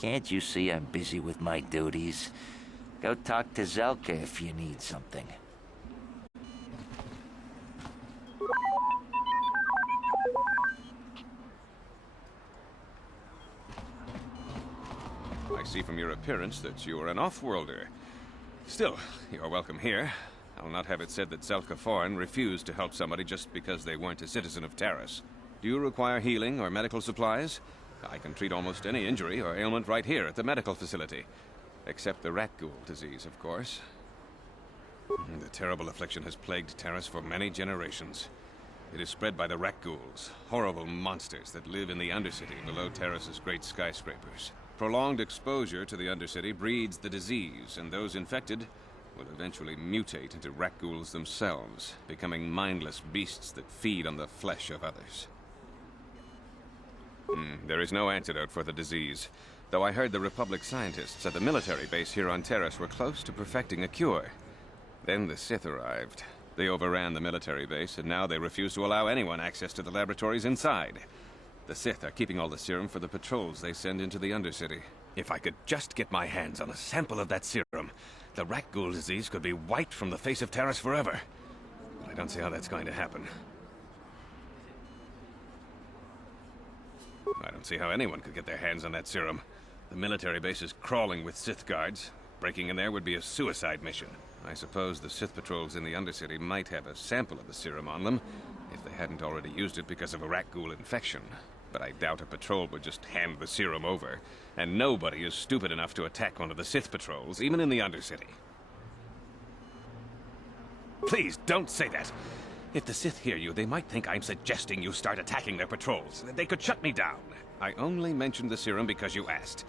Can't you see I'm busy with my duties? Go talk to Zelka if you need something. I see from your appearance that you are an off-worlder. Still, you are welcome here. I'll not have it said that Zelka Foreign refused to help somebody just because they weren't a citizen of Taris. Do you require healing or medical supplies? I can treat almost any injury or ailment right here at the medical facility. Except the rat ghoul disease, of course. The terrible affliction has plagued Taris for many generations. It is spread by the rat ghouls, horrible monsters that live in the Undercity below Taris's great skyscrapers. Prolonged exposure to the Undercity breeds the disease, and those infected will eventually mutate into rat ghouls themselves, becoming mindless beasts that feed on the flesh of others. There is no antidote for the disease, though I heard the Republic scientists at the military base here on Taris were close to perfecting a cure. Then the Sith arrived. They overran the military base, and now they refuse to allow anyone access to the laboratories inside. The Sith are keeping all the serum for the patrols they send into the Undercity. If I could just get my hands on a sample of that serum, the rat ghoul disease could be wiped from the face of Taris forever. But I don't see how that's going to happen. I don't see how anyone could get their hands on that serum. The military base is crawling with Sith guards. Breaking in there would be a suicide mission. I suppose the Sith patrols in the Undercity might have a sample of the serum on them, if they hadn't already used it because of a rat ghoul infection. But I doubt a patrol would just hand the serum over. And nobody is stupid enough to attack one of the Sith patrols, even in the Undercity. Please, don't say that! If the Sith hear you, they might think I'm suggesting you start attacking their patrols. They could shut me down. I only mentioned the serum because you asked.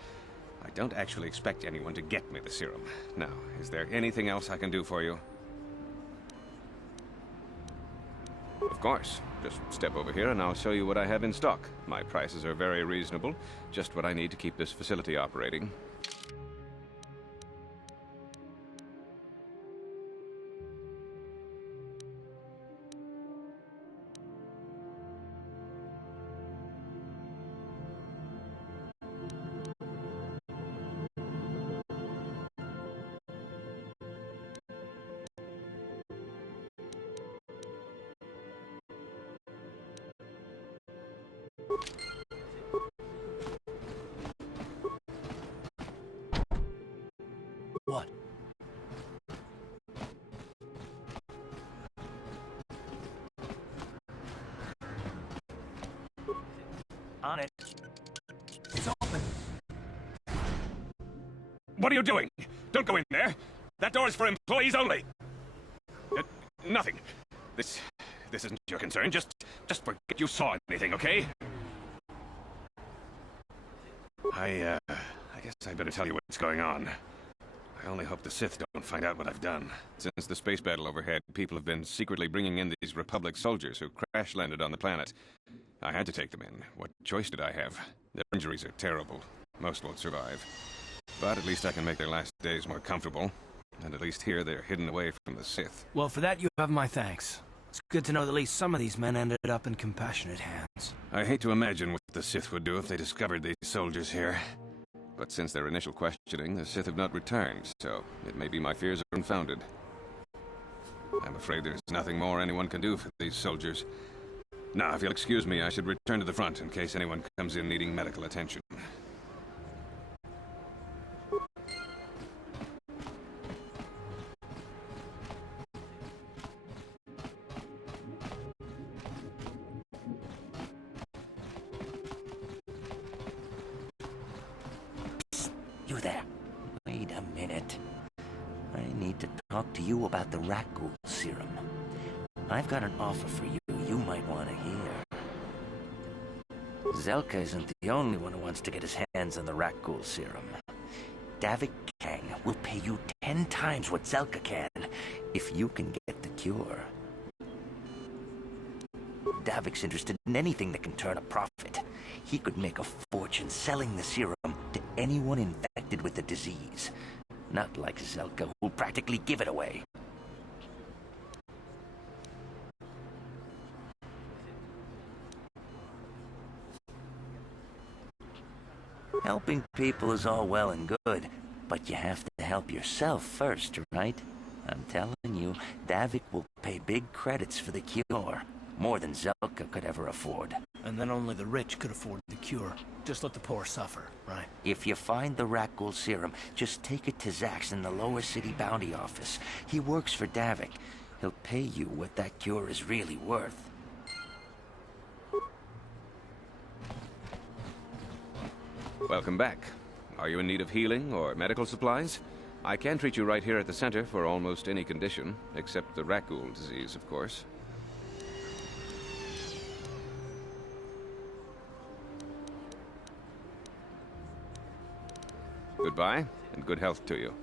I don't actually expect anyone to get me the serum. Now, is there anything else I can do for you? Of course. Just step over here and I'll show you what I have in stock. My prices are very reasonable. Just what I need to keep this facility operating. What? On it. It's open. What are you doing? Don't go in there! That door is for employees only! Nothing. This isn't your concern. Just forget you saw anything, okay? I guess I better tell you what's going on. I only hope the Sith don't find out what I've done. Since the space battle overhead, people have been secretly bringing in these Republic soldiers who crash-landed on the planet. I had to take them in. What choice did I have? Their injuries are terrible. Most won't survive. But at least I can make their last days more comfortable. And at least here they're hidden away from the Sith. Well, for that you have my thanks. It's good to know that at least some of these men ended up in compassionate hands. I hate to imagine what the Sith would do if they discovered these soldiers here. But since their initial questioning, the Sith have not returned, so it may be my fears are unfounded. I'm afraid there's nothing more anyone can do for these soldiers. Now, if you'll excuse me, I should return to the front in case anyone comes in needing medical attention. You there. Wait a minute. I need to talk to you about the rat ghoul serum. I've got an offer for you might want to hear. Zelka isn't the only one who wants to get his hands on the rat ghoul serum. Davik Kang will pay you 10 times what Zelka can if you can get the cure. Davik's interested in anything that can turn a profit. He could make a fortune selling the serum to anyone infected with the disease. Not like Zelka, who'll practically give it away. Helping people is all well and good, but you have to help yourself first, right? I'm telling you, Davik will pay big credits for the cure. More than Zelka could ever afford. And then only the rich could afford the cure. Just let the poor suffer, right? If you find the Rakghoul serum, just take it to Zax in the Lower City Bounty Office. He works for Davik. He'll pay you what that cure is really worth. Welcome back. Are you in need of healing or medical supplies? I can treat you right here at the center for almost any condition, except the Rakghoul disease, of course. Goodbye, and good health to you.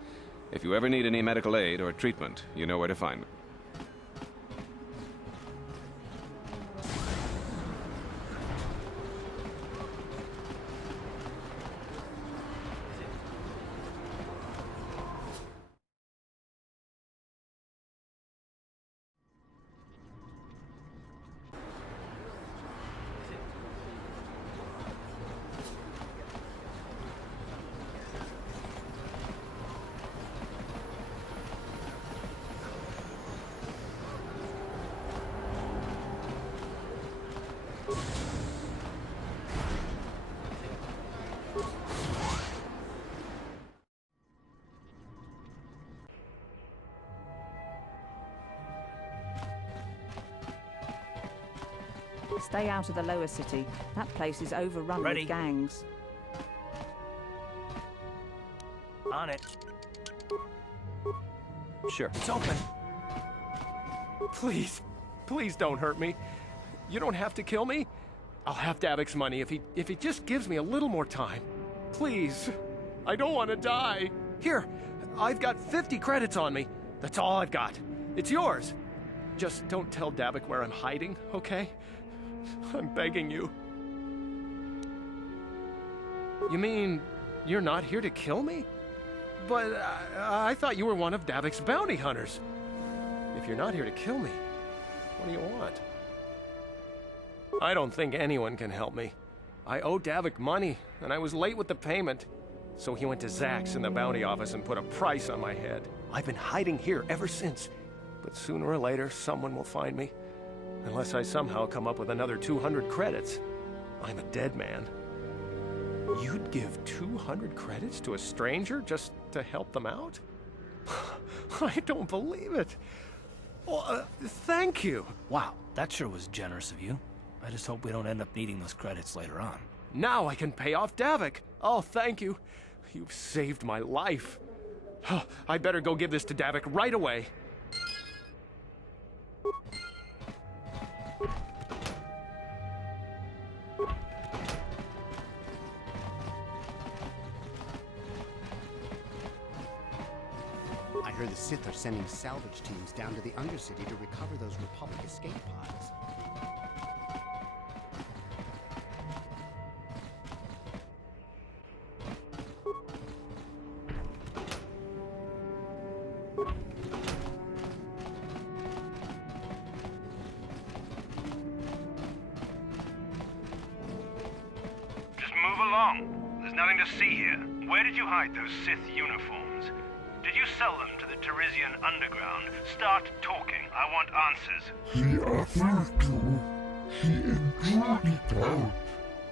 If you ever need any medical aid or treatment, you know where to find me. Stay out of the lower city. That place is overrun Ready. with gangs. On it. Sure. It's open. Please, please don't hurt me. You don't have to kill me. I'll have Davik's money if he just gives me a little more time. Please. I don't want to die. Here, I've got 50 credits on me. That's all I've got. It's yours. Just don't tell Davik where I'm hiding, okay? I'm begging you. You mean you're not here to kill me? But I thought you were one of Davik's bounty hunters. If you're not here to kill me, what do you want? I don't think anyone can help me. I owe Davik money, and I was late with the payment. So he went to Zax in the bounty office and put a price on my head. I've been hiding here ever since. But sooner or later, someone will find me. Unless I somehow come up with another 200 credits. I'm a dead man. You'd give 200 credits to a stranger just to help them out? I don't believe it. Well, thank you. Wow, that sure was generous of you. I just hope we don't end up needing those credits later on. Now I can pay off Davik. Oh, thank you. You've saved my life. I better go give this to Davik right away. I heard the Sith are sending salvage teams down to the Undercity to recover those Republic escape pods. Just move along. There's nothing to see here. Where did you hide those Sith uniforms? Did you sell them to the Teresian underground? Start talking. I want answers. He offered to. He endured it out.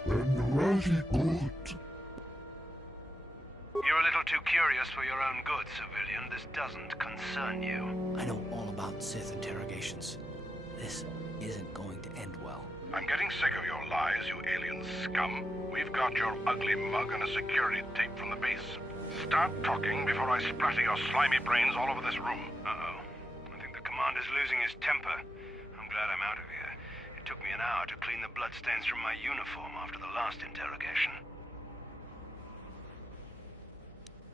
And very good. You're a little too curious for your own good, civilian. This doesn't concern you. I know all about Sith interrogations. This isn't going to end well. I'm getting sick of your lies, you alien scum. We've got your ugly mug and a security tape from the base. Start talking before I splatter your slimy brains all over this room. Uh-oh. I think the commander's losing his temper. I'm glad I'm out of here. It took me an hour to clean the bloodstains from my uniform after the last interrogation.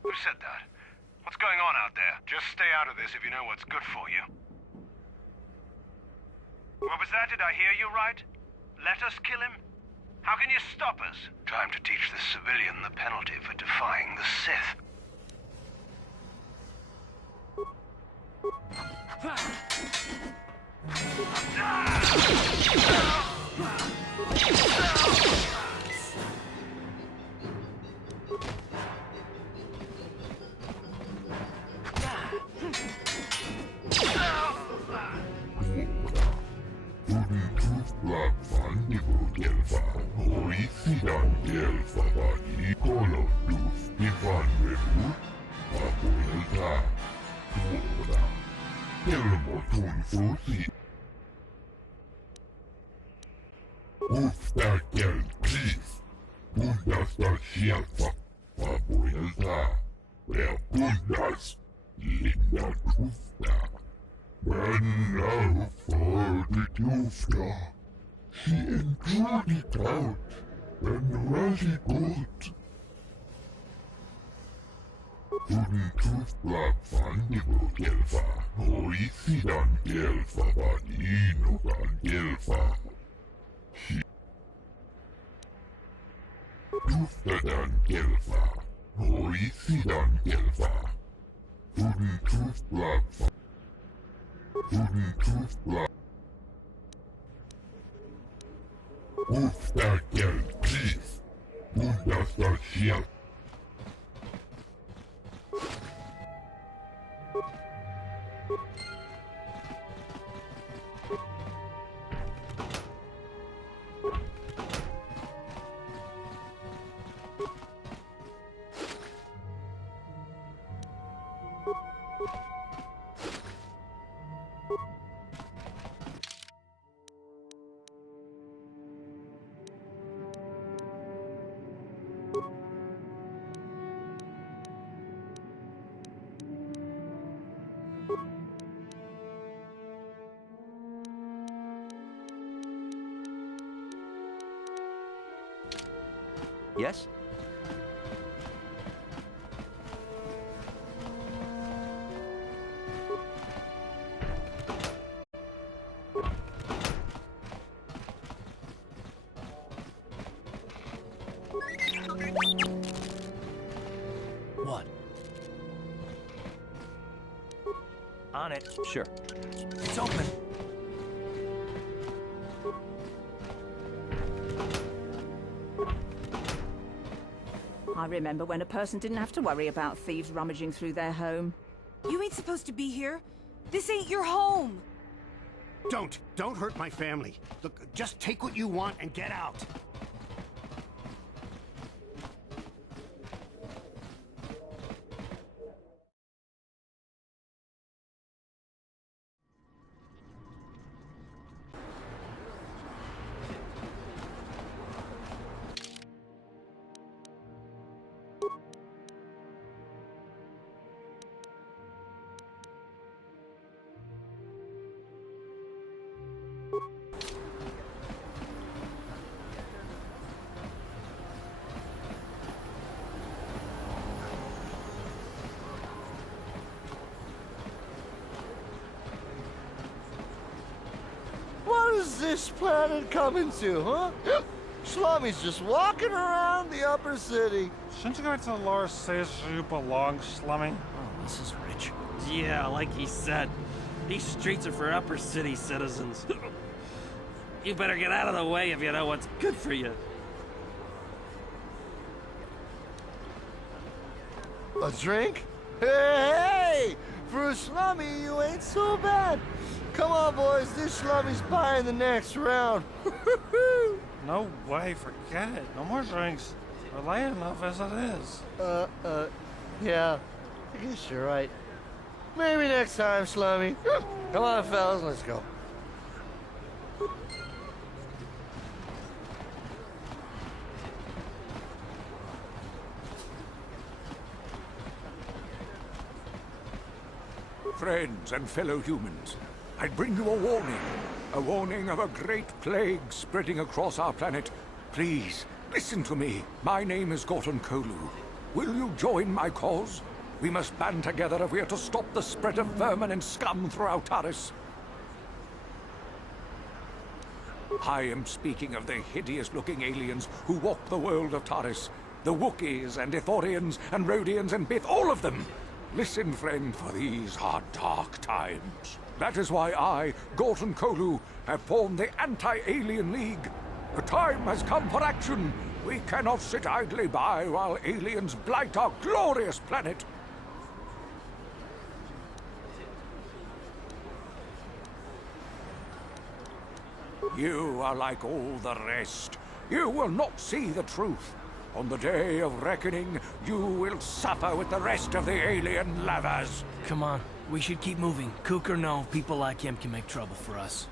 Who said that? What's going on out there? Just stay out of this if you know what's good for you. What was that? Did I hear you right? Let us kill him? How can you stop us? Time to teach this civilian the penalty for defying the Sith. tufla fandigo gelfa, oisidan gelfa bani kolo tufti fanveru, apoelta, tuoda, kelmo tunfusi. Ufta gel, please. Bundasta shelfa, apoelta, der bundas, linda tufta. And now for the Tufta. She enjoyed it out and really good. Guten Tufta fandigo gelfa, oisidan gelfa banino dan gelfa. Tufta dan gelfa, oisidan gelfa. Guten Tufta Guten Tufla. Ufta gel, please. Bundasta shield. Yes? What? On it. Sure. It's open. I remember when a person didn't have to worry about thieves rummaging through their home. You ain't supposed to be here. This ain't your home. Don't hurt my family. Look, just take what you want and get out. What is this planet coming to, huh? Slummy's just walking around the upper city. Shouldn't you go to Lord says you belong, Slummy? Oh, this is rich. Yeah, like he said. These streets are for upper city citizens. You better get out of the way if you know what's good for you. A drink? Hey! For a slummy, you ain't so bad. Come on, boys. This slummy's buying the next round. No way, forget it. No more drinks. We're late enough as it is. Yeah. I guess you're right. Maybe next time, slummy. Come on, fellas, let's go. Friends and fellow humans, I bring you a warning of a great plague spreading across our planet. Please, listen to me. My name is Gorton Kolu. Will you join my cause? We must band together if we are to stop the spread of vermin and scum throughout Taris. I am speaking of the hideous-looking aliens who walk the world of Taris. The Wookiees and Ithorians and Rhodians and Bith, all of them. Listen, friend, for these are dark times. That is why I, Gorton Kolu, have formed the Anti-Alien League. The time has come for action. We cannot sit idly by while aliens blight our glorious planet. You are like all the rest. You will not see the truth. On the day of reckoning, you will suffer with the rest of the alien lovers. Come on, we should keep moving. Kook or no, people like him can make trouble for us.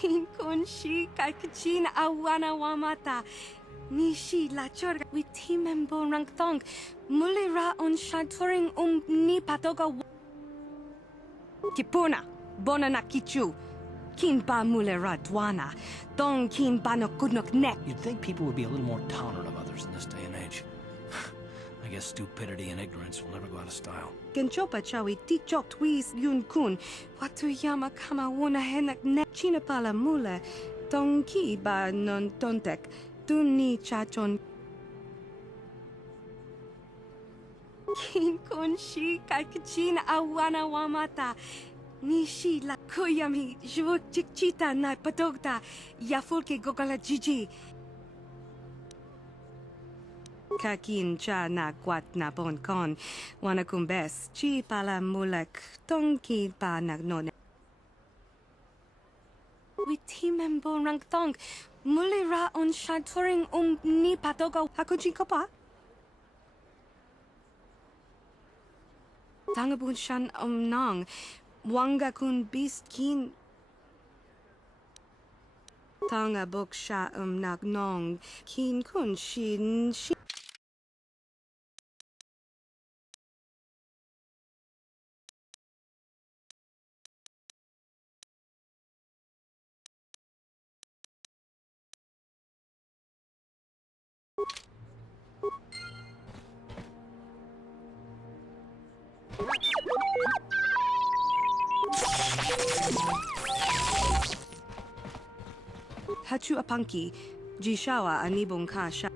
King Kunshi Kaikachin Awana Wamata. Nishi La Chorga with Timembo Rangthong. Mulira on Shantoring Ni Patoga Kipuna. Bonana Kichu. Kinba Mulera Dwana. Dong Kinba no Kudnok Nek. You'd think people would be a little more tolerant of others in this day and age. I guess stupidity and ignorance will never go out of style. Genchopa Chawi Tikchok Twiz Yun Kun. Watu Yama Kama Wona Henak Nek Chinapala Mule. Dong Ki Ba Non Tontek. Duni Chachon. Kin Kunshi Kaikachin Awana Wamata. Nishi La Kuyami Jvuk Chikchita Na Padogda. Yafulke Gogala Gigi. Kakin cha na kwat na bon kon. Wanakumbes. Chi pala mulak. Tongki pa nagnone. With Timembo Rangthong. Mulira on Shantoring Ni Patoga Hakuji Kopa. Tangabun Shan Nong. Wanga kun beast kin. Tanga bok sha nagnong. Kin kun shin. Hachu Apanki, Jishawa Anibong Ka Sha.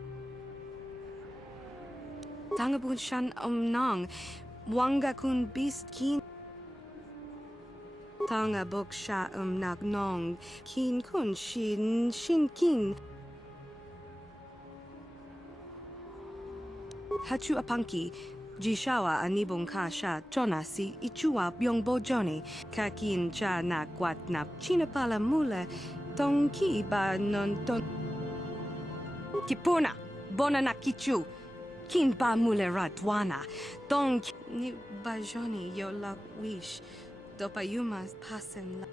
Tangabun Shan Nong, Wanga kun beast kin. Tanga bok sha nagnong, kin kun shin kin. Hachu Apanki, Jishawa Anibong Ka Sha Chona si Ichua Byongbo Johnny, Kakin cha na kwat na Chinapala Mule. Tong ki ba non ton Kipuna Bonana Kichu Kinba Mulera Dwana Tong ni Bajoni yo la wish Dopayuma pasen la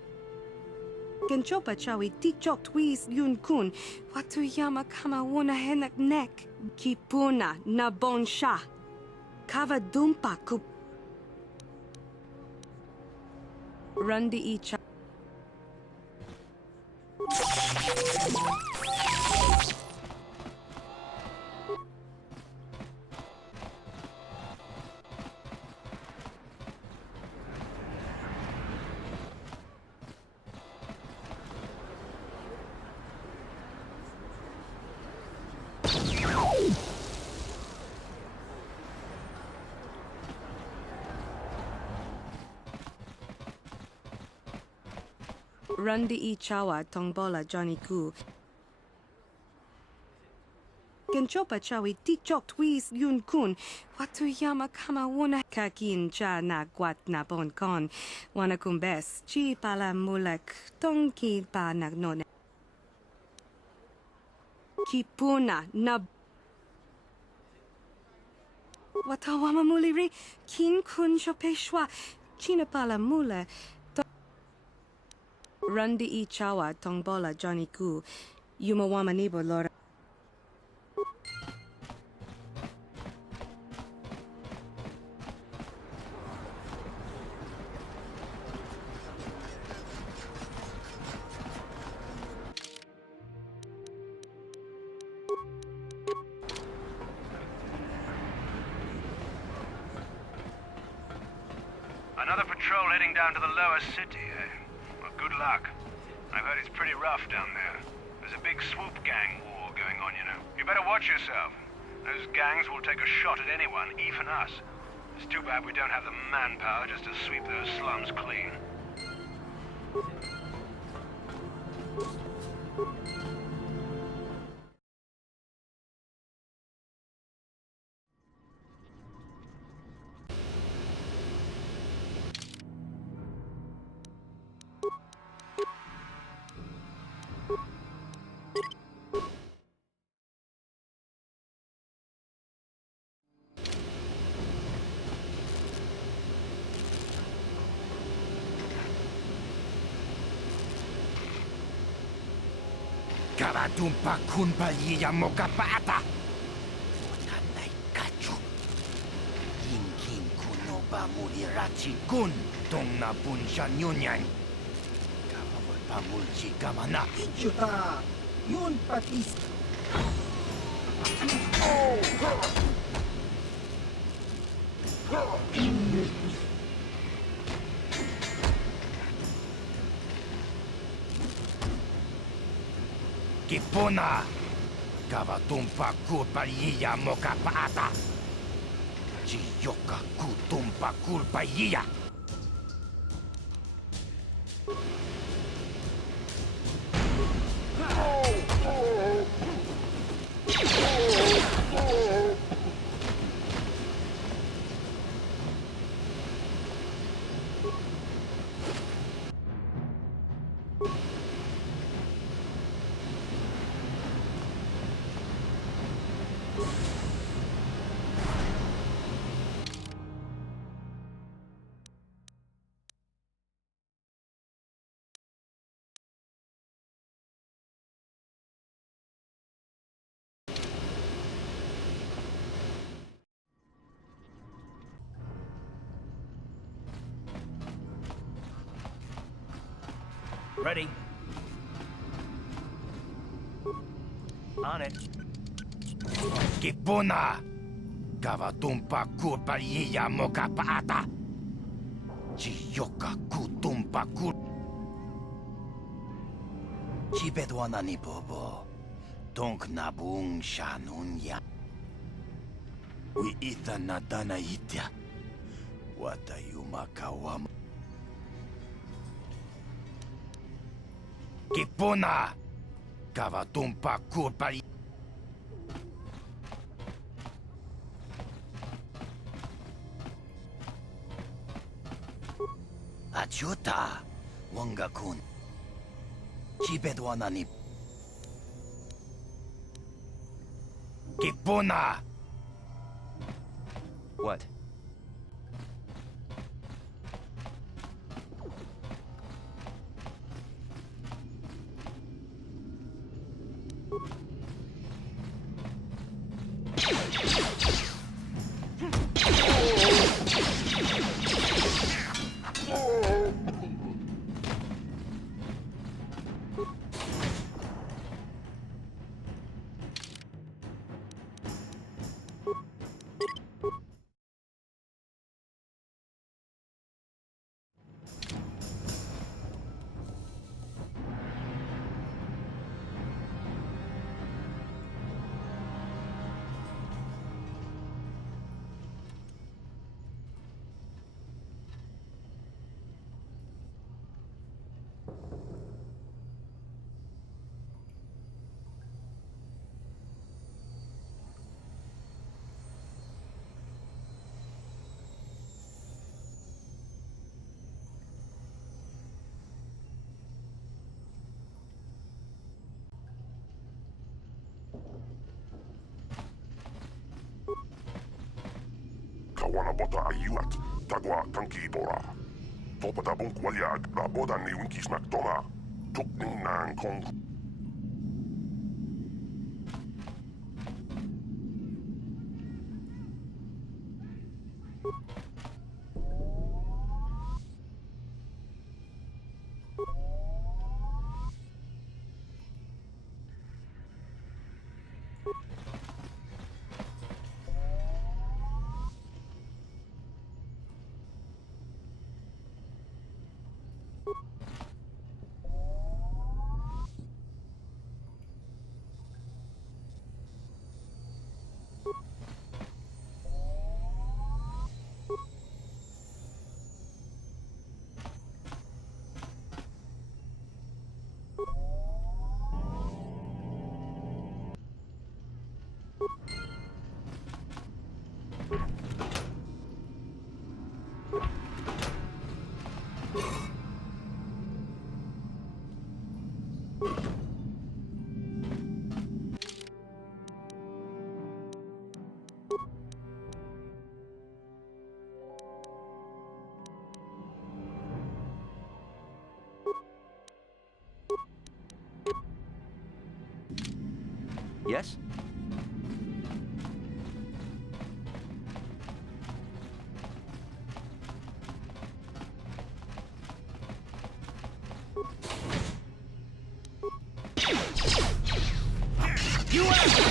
Genchopa Chawi Tikchok Twiz Yun Kun Watu Yama Kama Wona Henak Nek Kipuna na bon sha Kava Dumpa Kup Rundi Icha Rundi Chawa Tongbola Johnny Ku Genchopa chawi tichok twis yun kun. Watuyama kama wuna kakin cha na guat na bon kon. Wana kumbes chi pala mulak tongki pa nagnone. Kipuna na Watawama muliri kin kun shopeshwa china pala mula. Rundi I chawa tongbola Johnny Ku. Yumawama nibo lora. Another patrol heading down to the lower city, eh? Well, good luck. I've heard it's pretty rough down there. There's a big swoop gang war going on, you know. You better watch yourself. Those gangs will take a shot at anyone, even us. It's too bad we don't have the manpower just to sweep those slums clean. Karatumpa kunpaliya mokapata. Nanay kachu. Kinkin kuno ba mulirachi kun tong na punsya nyunyan. Kawawal pamulchi kamana. Ichuta! Yun patis! Kipuna! Kavatumpa kulpaliya mokapata. Chiyoka kutumpa kulpaliya. Ready. On it. Kipuna! Kavatumpa kulpaliya mokapata. Chiyoka kutumpa kul... Chibedwana ni bobo. Tonk nabung shanunya. We ita nadana itya. Watayuma kawama. Kipuna! Kavatumpa kulpali... Achuta! Wangakun. Chibedwana ni... Kipuna! What? tagwa kanki bora. Topada bunk walyag raboda ni winkis maktoma. Tukning nang kong. Yes? You asked for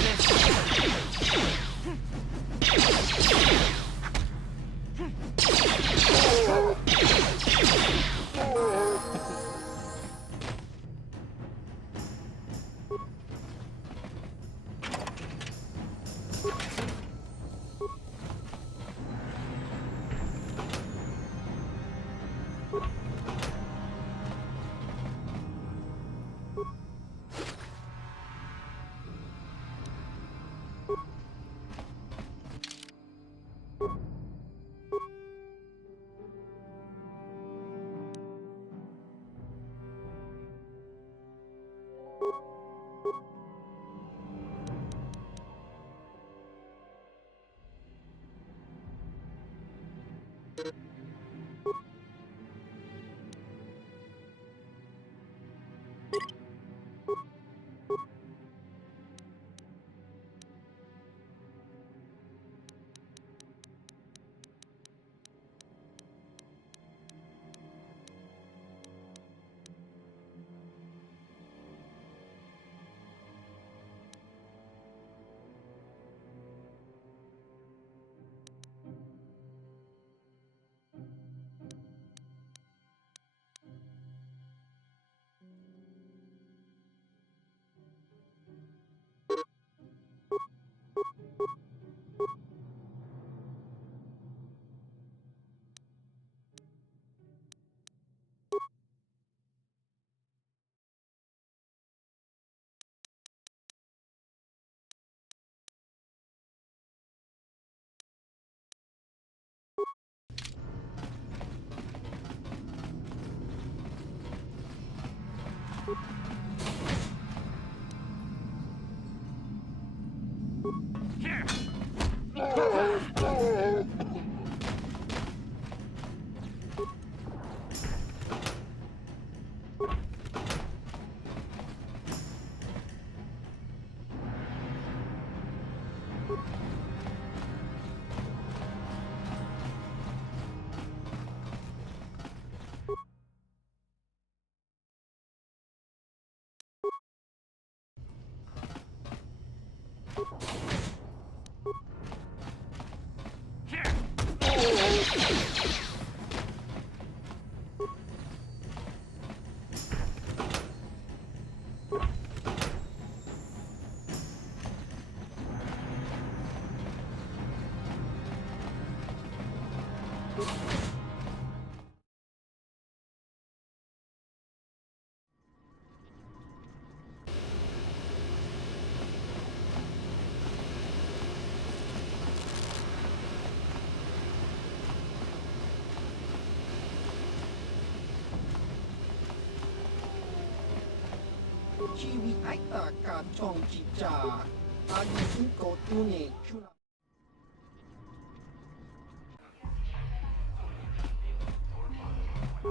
Chiwi aita ka chong chicha. Agi inko tune chuna.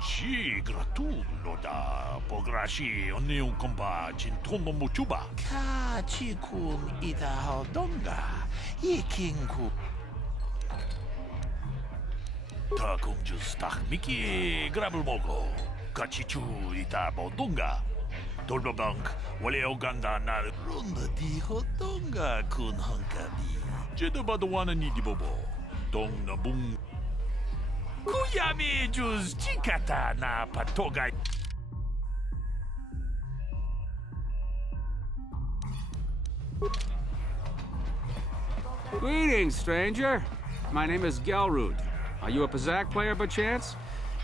Ci gratulo da pograshi onium comba jintono mochuba. Ka chikun ida hodonga. Ikinku. Ta kunjus tak miki grabul mogo. Kachichu ita bodonga. Dolbobank wale oganda na runda di hodonga kun hankabi. Jedabadwana ni dibobo. Dong na bung. Kuyami juz chikata na patoga. Greetings, stranger. My name is Gelrud. Are you a Pazak player by chance?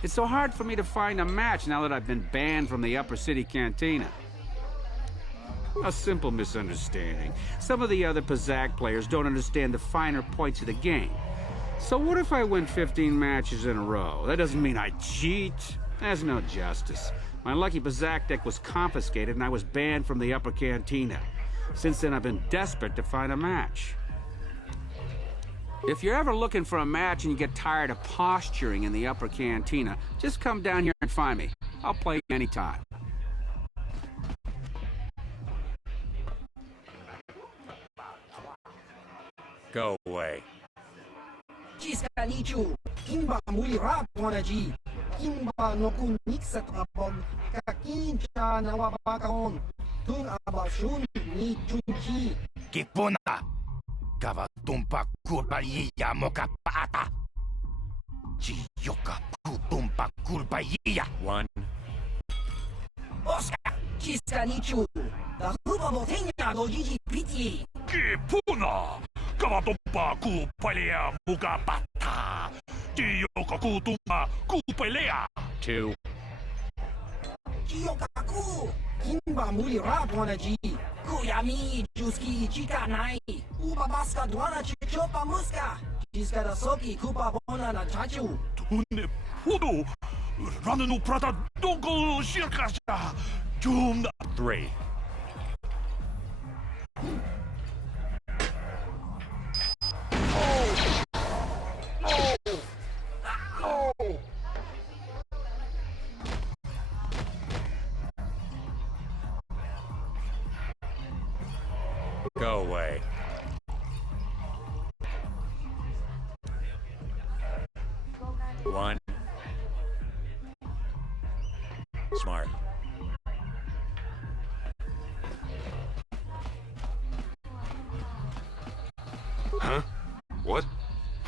It's so hard for me to find a match now that I've been banned from the Upper City Cantina. A simple misunderstanding. Some of the other Pazak players don't understand the finer points of the game. So what if I win 15 matches in a row? That doesn't mean I cheat. That's no justice. My lucky Pazak deck was confiscated and I was banned from the Upper Cantina. Since then, I've been desperate to find a match. If you're ever looking for a match and you get tired of posturing in the Upper Cantina, just come down here and find me. I'll play anytime. Go away. Chiska nichu, kimba muli rap wanaji, kimba no kunik sa tabog, kakincha na wabakaon, tung abashun ni chunchi. Kipuna! Kavatumpa kurpaiya mokapata! Chiyoka kutumpa kurpaiya! One. Oscar, chiska nichu, da huba botenya do jiji piti. Kipuna! Kavatumpa kupalea mukapata! Chiyoka kutumpa kupalea! Two. Chiyokaku, kimba muli rap wanaji, kuyami juski chika nai, ubabaska dwana chichopa muska, chiska da soki kupa bona na chachu. Tunne pudu! Rananu prata donko shirkasha! Jum. Three. Go away. One. Smart. Huh? What?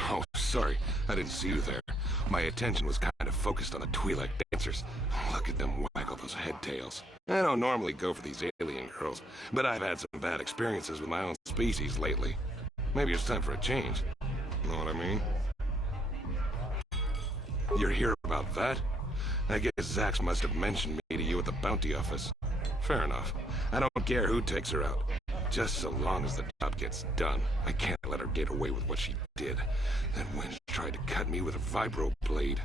Oh, sorry. I didn't see you there. My attention was kind of focused on the Twi'lek dancers. Look at them waggle those head tails. I don't normally go for these alien girls, but I've had some bad experiences with my own species lately. Maybe it's time for a change. Know what I mean? You're here about that? I guess Zax must have mentioned me to you at the bounty office. Fair enough. I don't care who takes her out. Just so long as the job gets done. I can't let her get away with what she did. That wench tried to cut me with a vibro blade.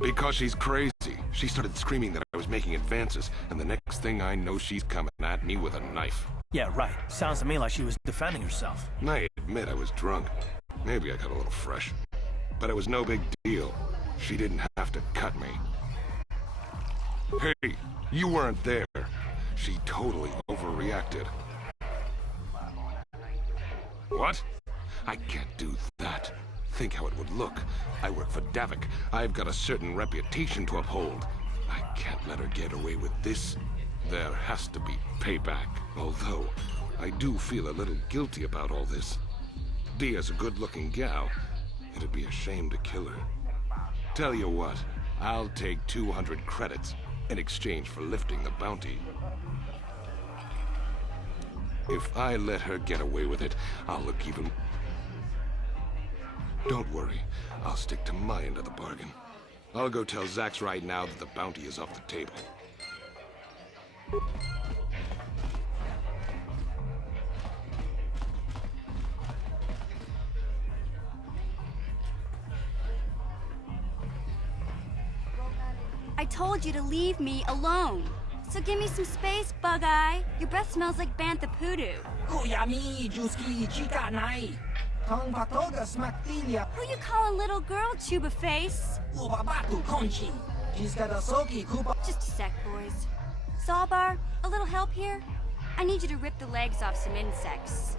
Because she's crazy. She started screaming that I was making advances, and the next thing I know, she's coming at me with a knife. Yeah, right. Sounds to me like she was defending herself. I admit I was drunk. Maybe I got a little fresh. But it was no big deal. She didn't have to cut me. Hey, you weren't there. She totally overreacted. What? I can't do that. Think how it would look. I work for Davik. I've got a certain reputation to uphold. I can't let her get away with this. There has to be payback. Although, I do feel a little guilty about all this. Dia's a good-looking gal. It'd be a shame to kill her. Tell you what, I'll take 200 credits in exchange for lifting the bounty. If I let her get away with it, I'll look even... Don't worry, I'll stick to my end of the bargain. I'll go tell Zax right now that the bounty is off the table. I told you to leave me alone. So give me some space, Bug-Eye. Your breath smells like Bantha Poodoo. Kuyami juski chika nai. Tong patoga smaktilia. Who you calling little girl, Chuba Face? Ubabatu conchi. Jiskadasoki kupa. Just a sec, boys. Zalbar, a little help here? I need you to rip the legs off some insects.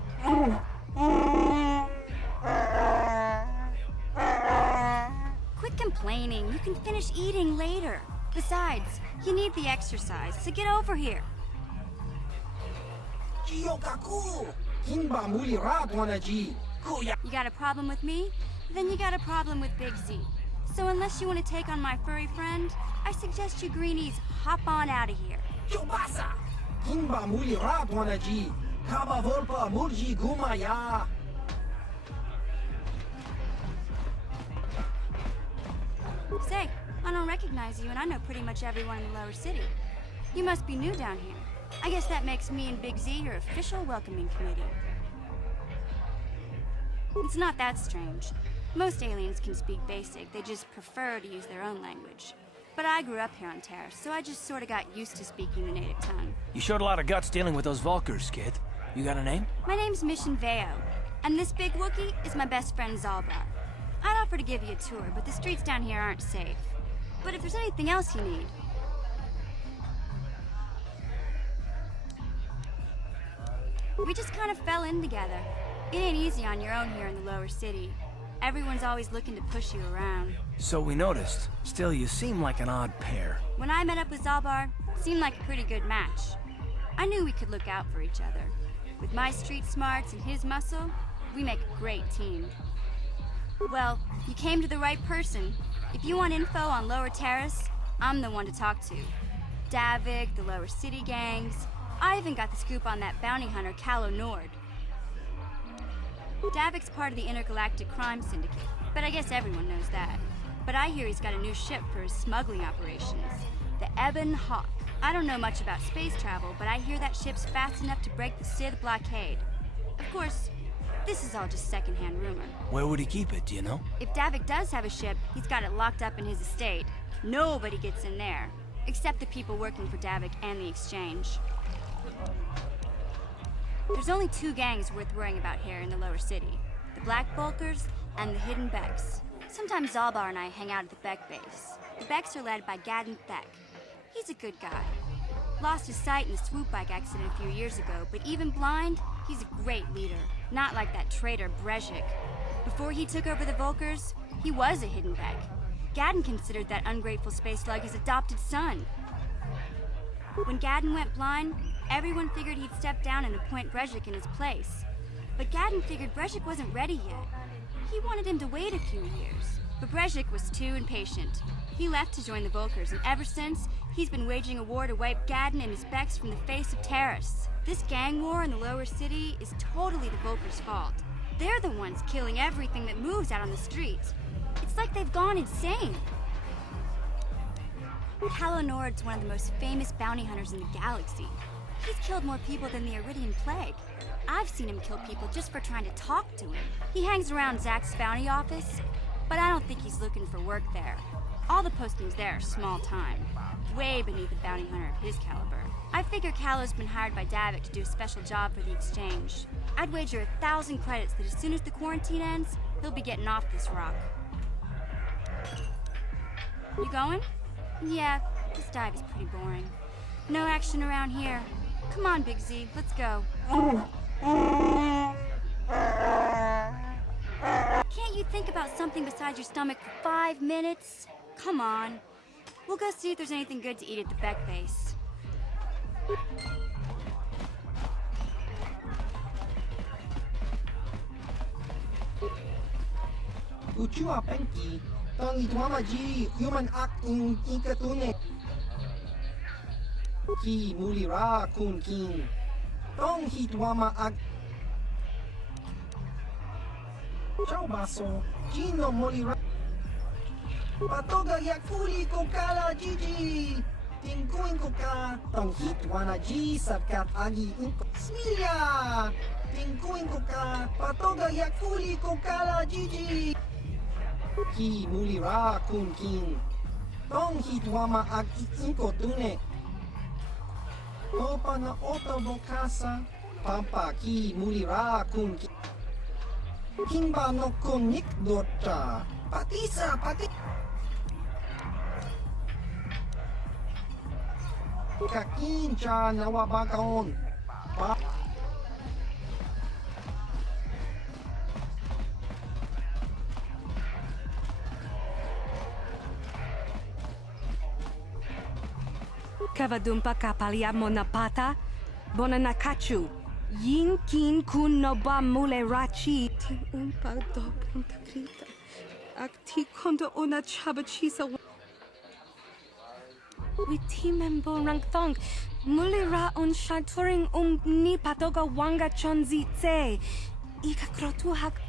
Quit complaining. You can finish eating later. Besides, you need the exercise, so get over here. Jiyokaku. Kinba muli radwanaji. Kuya. You got a problem with me? Then you got a problem with Big Z. So unless you want to take on my furry friend, I suggest you greenies hop on out of here. Yobasa. Kinba muli radwanaji. Kaba volpa murji gumaya. Say, I don't recognize you, and I know pretty much everyone in the lower city. You must be new down here. I guess that makes me and Big Z your official welcoming committee. It's not that strange. Most aliens can speak basic, they just prefer to use their own language. But I grew up here on Terrace, so I just sort of got used to speaking the native tongue. You showed a lot of guts dealing with those Vulkars, kid. You got a name? My name's Mission Veo, and this big Wookiee is my best friend Zalbar. I'd offer to give you a tour, but the streets down here aren't safe. But if there's anything else you need... We just kind of fell in together. It ain't easy on your own here in the lower city. Everyone's always looking to push you around. So we noticed. Still, you seem like an odd pair. When I met up with Zalbar, it seemed like a pretty good match. I knew we could look out for each other. With my street smarts and his muscle, we make a great team. Well, you came to the right person. If you want info on Lower Terrace, I'm the one to talk to. Davik, the Lower City gangs. I even got the scoop on that bounty hunter, Calo Nord. Davik's part of the Intergalactic Crime Syndicate, but I guess everyone knows that. But I hear he's got a new ship for his smuggling operations, the Ebon Hawk. I don't know much about space travel, but I hear that ship's fast enough to break the Sith blockade. Of course, this is all just secondhand rumor. Where would he keep it, do you know? If Davik does have a ship, he's got it locked up in his estate. Nobody gets in there, except the people working for Davik and the Exchange. There's only two gangs worth worrying about here in the lower city. The Black Bulkers and the Hidden Becks. Sometimes Zalbar and I hang out at the Beck base. The Becks are led by Gadden Thek. He's a good guy. Lost his sight in a swoop bike accident a few years ago, but even blind, he's a great leader. Not like that traitor Brezhik. Before he took over the Vulkars, he was a Hidden Beck. Gadden considered that ungrateful space slug his adopted son. When Gadden went blind, everyone figured he'd step down and appoint Brezhik in his place. But Gadden figured Brezhik wasn't ready yet. He wanted him to wait a few years. But Brezhik was too impatient. He left to join the Vulkars, and ever since, he's been waging a war to wipe Gadden and his Becks from the face of Terrace. This gang war in the lower city is totally the Vulkars' fault. They're the ones killing everything that moves out on the streets. It's like they've gone insane. Calo Nord's one of the most famous bounty hunters in the galaxy. He's killed more people than the Iridian Plague. I've seen him kill people just for trying to talk to him. He hangs around Zack's bounty office, but I don't think he's looking for work there. All the postings there are small time, way beneath a bounty hunter of his caliber. I figure Calo's been hired by Davik to do a special job for the Exchange. I'd wager 1,000 credits that as soon as the quarantine ends, he'll be getting off this rock. You going? Yeah, this dive is pretty boring. No action around here. Come on, Big Z, let's go. Can't you think about something besides your stomach for 5 minutes? Come on. We'll go see if there's anything good to eat at the Beck base. Uchua Penki. Tong ituama ji human act in ikatune. Ki mulira kun king. Tong hituama ag. Ciao baso. Kino mulira. Patoga yakuli kokala jiji. Tingkuin koka. Tong hitwana ji sabkat agi inko. Smilia. Tingkuin koka. Patoga yakuli kokala jiji. Ki mulira kun king. Tong hitwama ag inko tune. Opa na ota bokasa. Pampa ki mulira kun king. Kimba no kunik dota. Patisa, pati. Kakincha nawabakaon. Kavadumpa kapalia monapata, bonanakachu, yin kin kun no ba mule rachi, tin umpa do punta krita, akti kondo ona chabachisa. Witimembo rangthong, mule ra on shaturing ni patoga wanga chonzi tse, ika krotu hak.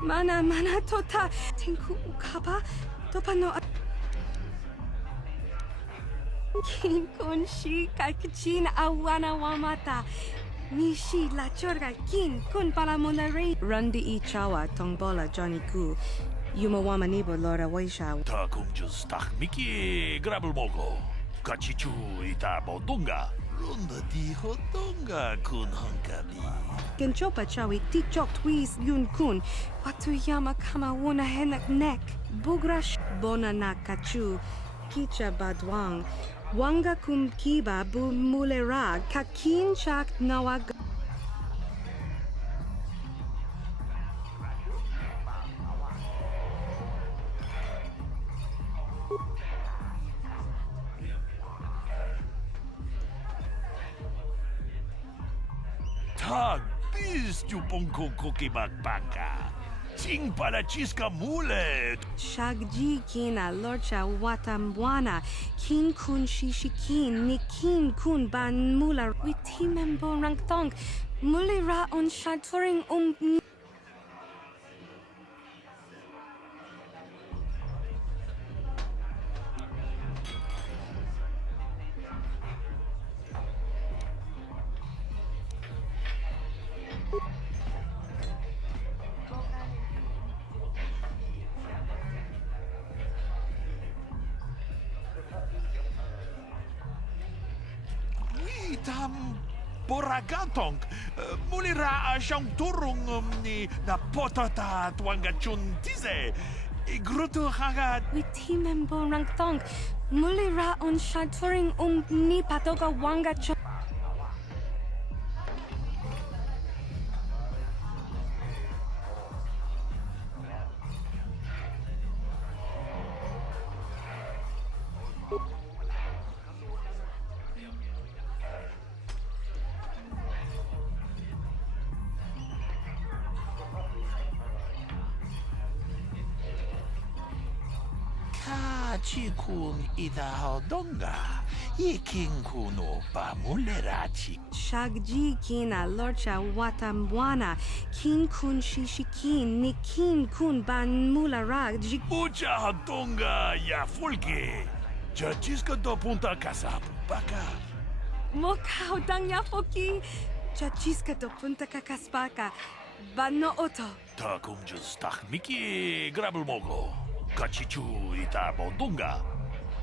Mana tota, tinku ukapa, topano. Kin kun shi kakichin awana wamata. Nishi la chorga kin kun pala monare. Rundi I chawa tongbola Johnny Gu. Yuma wamanibo lora waisha. Ta kumjus tak miki grabel mogo. Kachichu ita bodunga. Runda di hodunga kun hankabi. Genchopa chawi tikchok twis yun kun. Watuyama kama wuna henak nek. Bugrash bona na kachu. Kicha badwang. Wanga kum kiba bu mulera kakin chak nawag. Tag bis tu ponko koki bakbaka. Ting para chiska mule. Shagji kina lorcha watamwana. Kin kun shishikin ni kin kun ban mula. Witimembo rangtong. Mulira on shaturing Tam Boragantong, mulira siyang turong ni na potata tuangachun tize. Igruto hagat. Witimembo rangtong. Mulira on shaturing ni patoga wanga chon. Chikun ida hodonga. Ikin kuno pa mulerachi. Shagji kina lorcha watamwana. Kin kun shishikin ni kin kun ban mulara. Mucha hodonga ya fulke. Chachiska do punta kasap. Baka. Mokao dang yafoki. Chachiska do punta kakaspaka. Bano oto. Ta kumjus tak miki grabel mogo. Kachichu ita bodunga.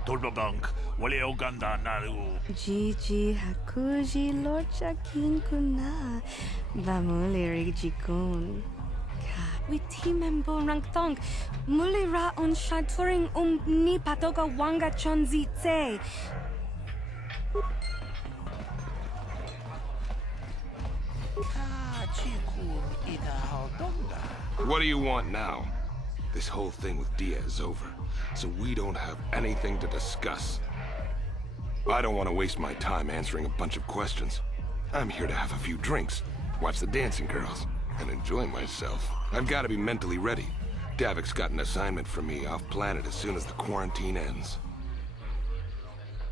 Dolbabank wale oganda naru. Gigi hakuji lorcha kin kuna. Bamulirig jikun. Witimembo rangtong. Mulira on shaturing ni patoga wanga chonzi tse. What do you want now? This whole thing with Diaz is over, so we don't have anything to discuss. I don't want to waste my time answering a bunch of questions. I'm here to have a few drinks, watch the dancing girls, and enjoy myself. I've got to be mentally ready. Davik's got an assignment for me off-planet as soon as the quarantine ends.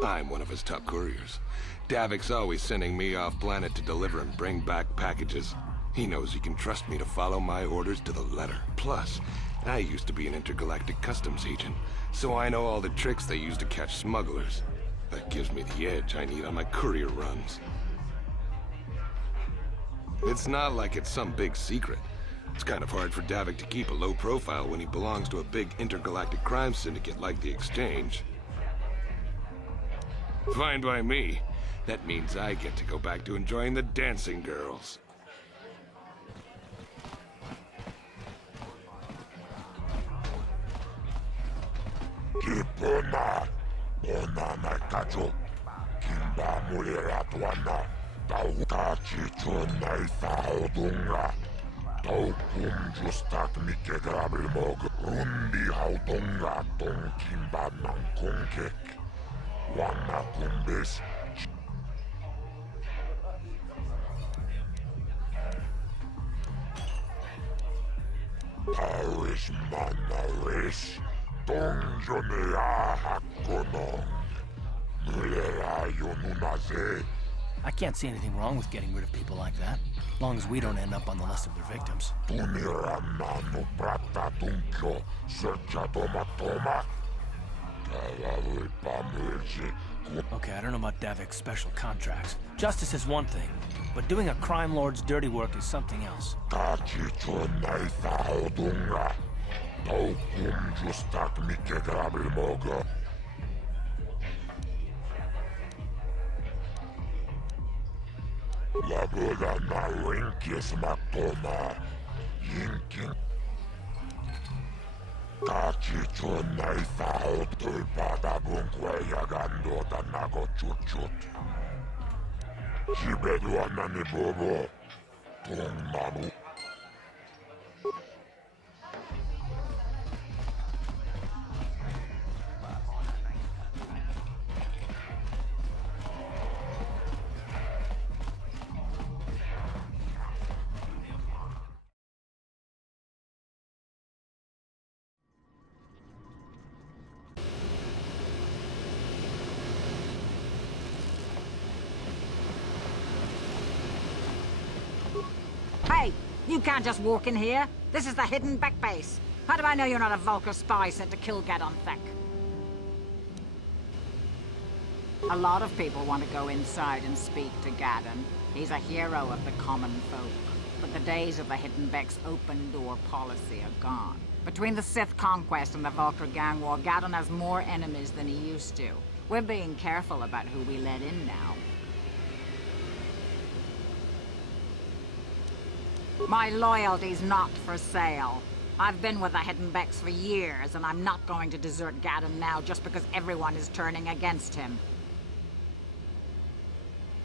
I'm one of his top couriers. Davik's always sending me off-planet to deliver and bring back packages. He knows he can trust me to follow my orders to the letter. Plus, I used to be an intergalactic customs agent, so I know all the tricks they use to catch smugglers. That gives me the edge I need on my courier runs. It's not like it's some big secret. It's kind of hard for Davik to keep a low profile when he belongs to a big intergalactic crime syndicate like the Exchange. Fine by me. That means I get to go back to enjoying the dancing girls. Tuna, Bona Nakajo, Kimba Muliratwana, Taukachi Chunai Faudunga, Taukum Justak Mike Grabilmog, Rundi Haudunga, Ton Kimba Nankunkek, Wana Kumbis. Paris Manaris, Donjonea Hakonong, Mulera Yonunaze. I can't see anything wrong with getting rid of people like that, as long as we don't end up on the list of their victims. Tunira Manu Prata Tunkyo, Searcha Toma Toma. Okay, I don't know about Davik's special contracts. Justice is one thing, but doing a crime lord's dirty work is something else. Kachicho naifao tulpata bunkwe yagando tanako chuchut. Chibedua nani bobo. Tung mamu. Hey, you can't just walk in here. This is the hidden back base. How do I know you're not a Vulkar spy sent to kill Gadon Thek? A lot of people want to go inside and speak to Gadon. He's a hero of the common folk. But the days of the Hidden Beck's open-door policy are gone. Between the Sith conquest and the Vulkar gang war, Gadon has more enemies than he used to. We're being careful about who we let in now. My loyalty's not for sale. I've been with the Hidden Becks for years, and I'm not going to desert Gadon now just because everyone is turning against him.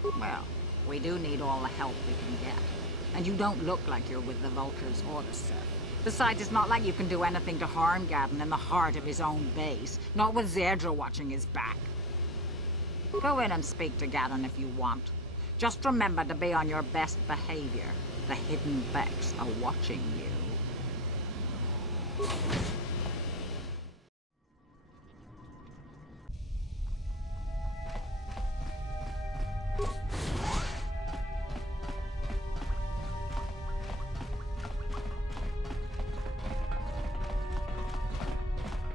Well, we do need all the help we can get. And you don't look like you're with the Vulkars or the Sith. Besides, it's not like you can do anything to harm Gadon in the heart of his own base. Not with Zerdra watching his back. Go in and speak to Gadon if you want. Just remember to be on your best behavior. The Hidden Becks are watching you.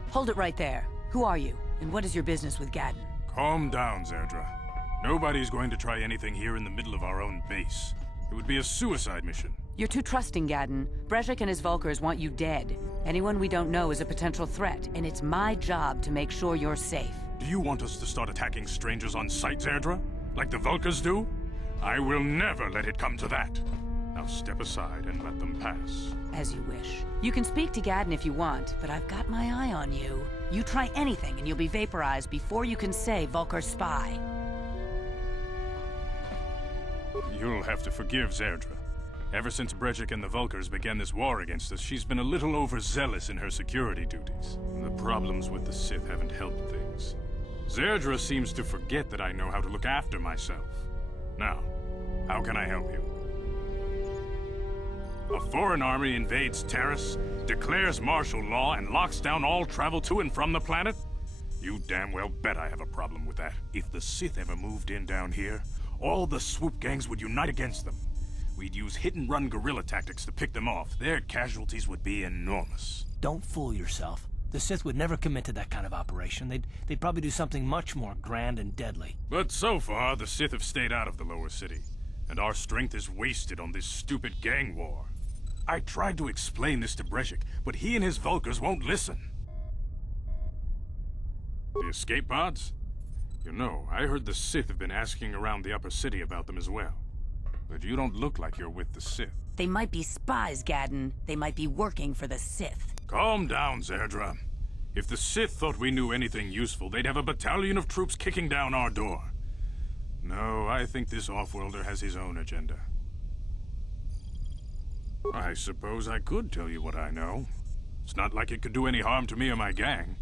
Hold it right there. Who are you, and what is your business with Gadon? Calm down, Zerdra. Nobody's going to try anything here in the middle of our own base. It would be a suicide mission. You're too trusting, Gadon. Brezhik and his Vulkars want you dead. Anyone we don't know is a potential threat, and it's my job to make sure you're safe. Do you want us to start attacking strangers on sight, Zerdra? Like the Vulkars do? I will never let it come to that. Now step aside and let them pass. As you wish. You can speak to Gadon if you want, but I've got my eye on you. You try anything and you'll be vaporized before you can say Vulkar spy. You'll have to forgive Zerdra. Ever since Brezhik and the Vulkars began this war against us, she's been a little overzealous in her security duties. The problems with the Sith haven't helped things. Zerdra seems to forget that I know how to look after myself. Now, how can I help you? A foreign army invades Taris, declares martial law, and locks down all travel to and from the planet? You damn well bet I have a problem with that. If the Sith ever moved in down here, all the swoop gangs would unite against them. We'd use hit-and-run guerrilla tactics to pick them off. Their casualties would be enormous. Don't fool yourself. The Sith would never commit to that kind of operation. They'd probably do something much more grand and deadly. But so far, the Sith have stayed out of the lower city, and our strength is wasted on this stupid gang war. I tried to explain this to Brezhik, but he and his Vulkars won't listen. The escape pods? You know, I heard the Sith have been asking around the upper city about them as well. But you don't look like you're with the Sith. They might be spies, Gadon. They might be working for the Sith. Calm down, Zerdra. If the Sith thought we knew anything useful, they'd have a battalion of troops kicking down our door. No, I think this off-worlder has his own agenda. I suppose I could tell you what I know. It's not like it could do any harm to me or my gang.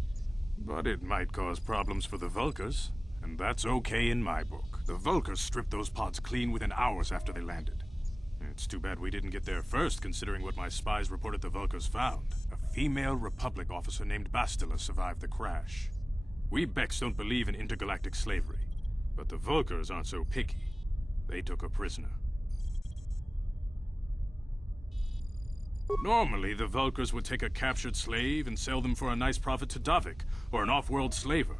But it might cause problems for the Vulkars, and that's okay in my book. The Vulkars stripped those pods clean within hours after they landed. It's too bad we didn't get there first, considering what my spies reported the Vulkars found. A female Republic officer named Bastila survived the crash. We Becks don't believe in intergalactic slavery, but the Vulkars aren't so picky. They took her prisoner. Normally, the Vulkars would take a captured slave and sell them for a nice profit to Davik, or an off-world slaver.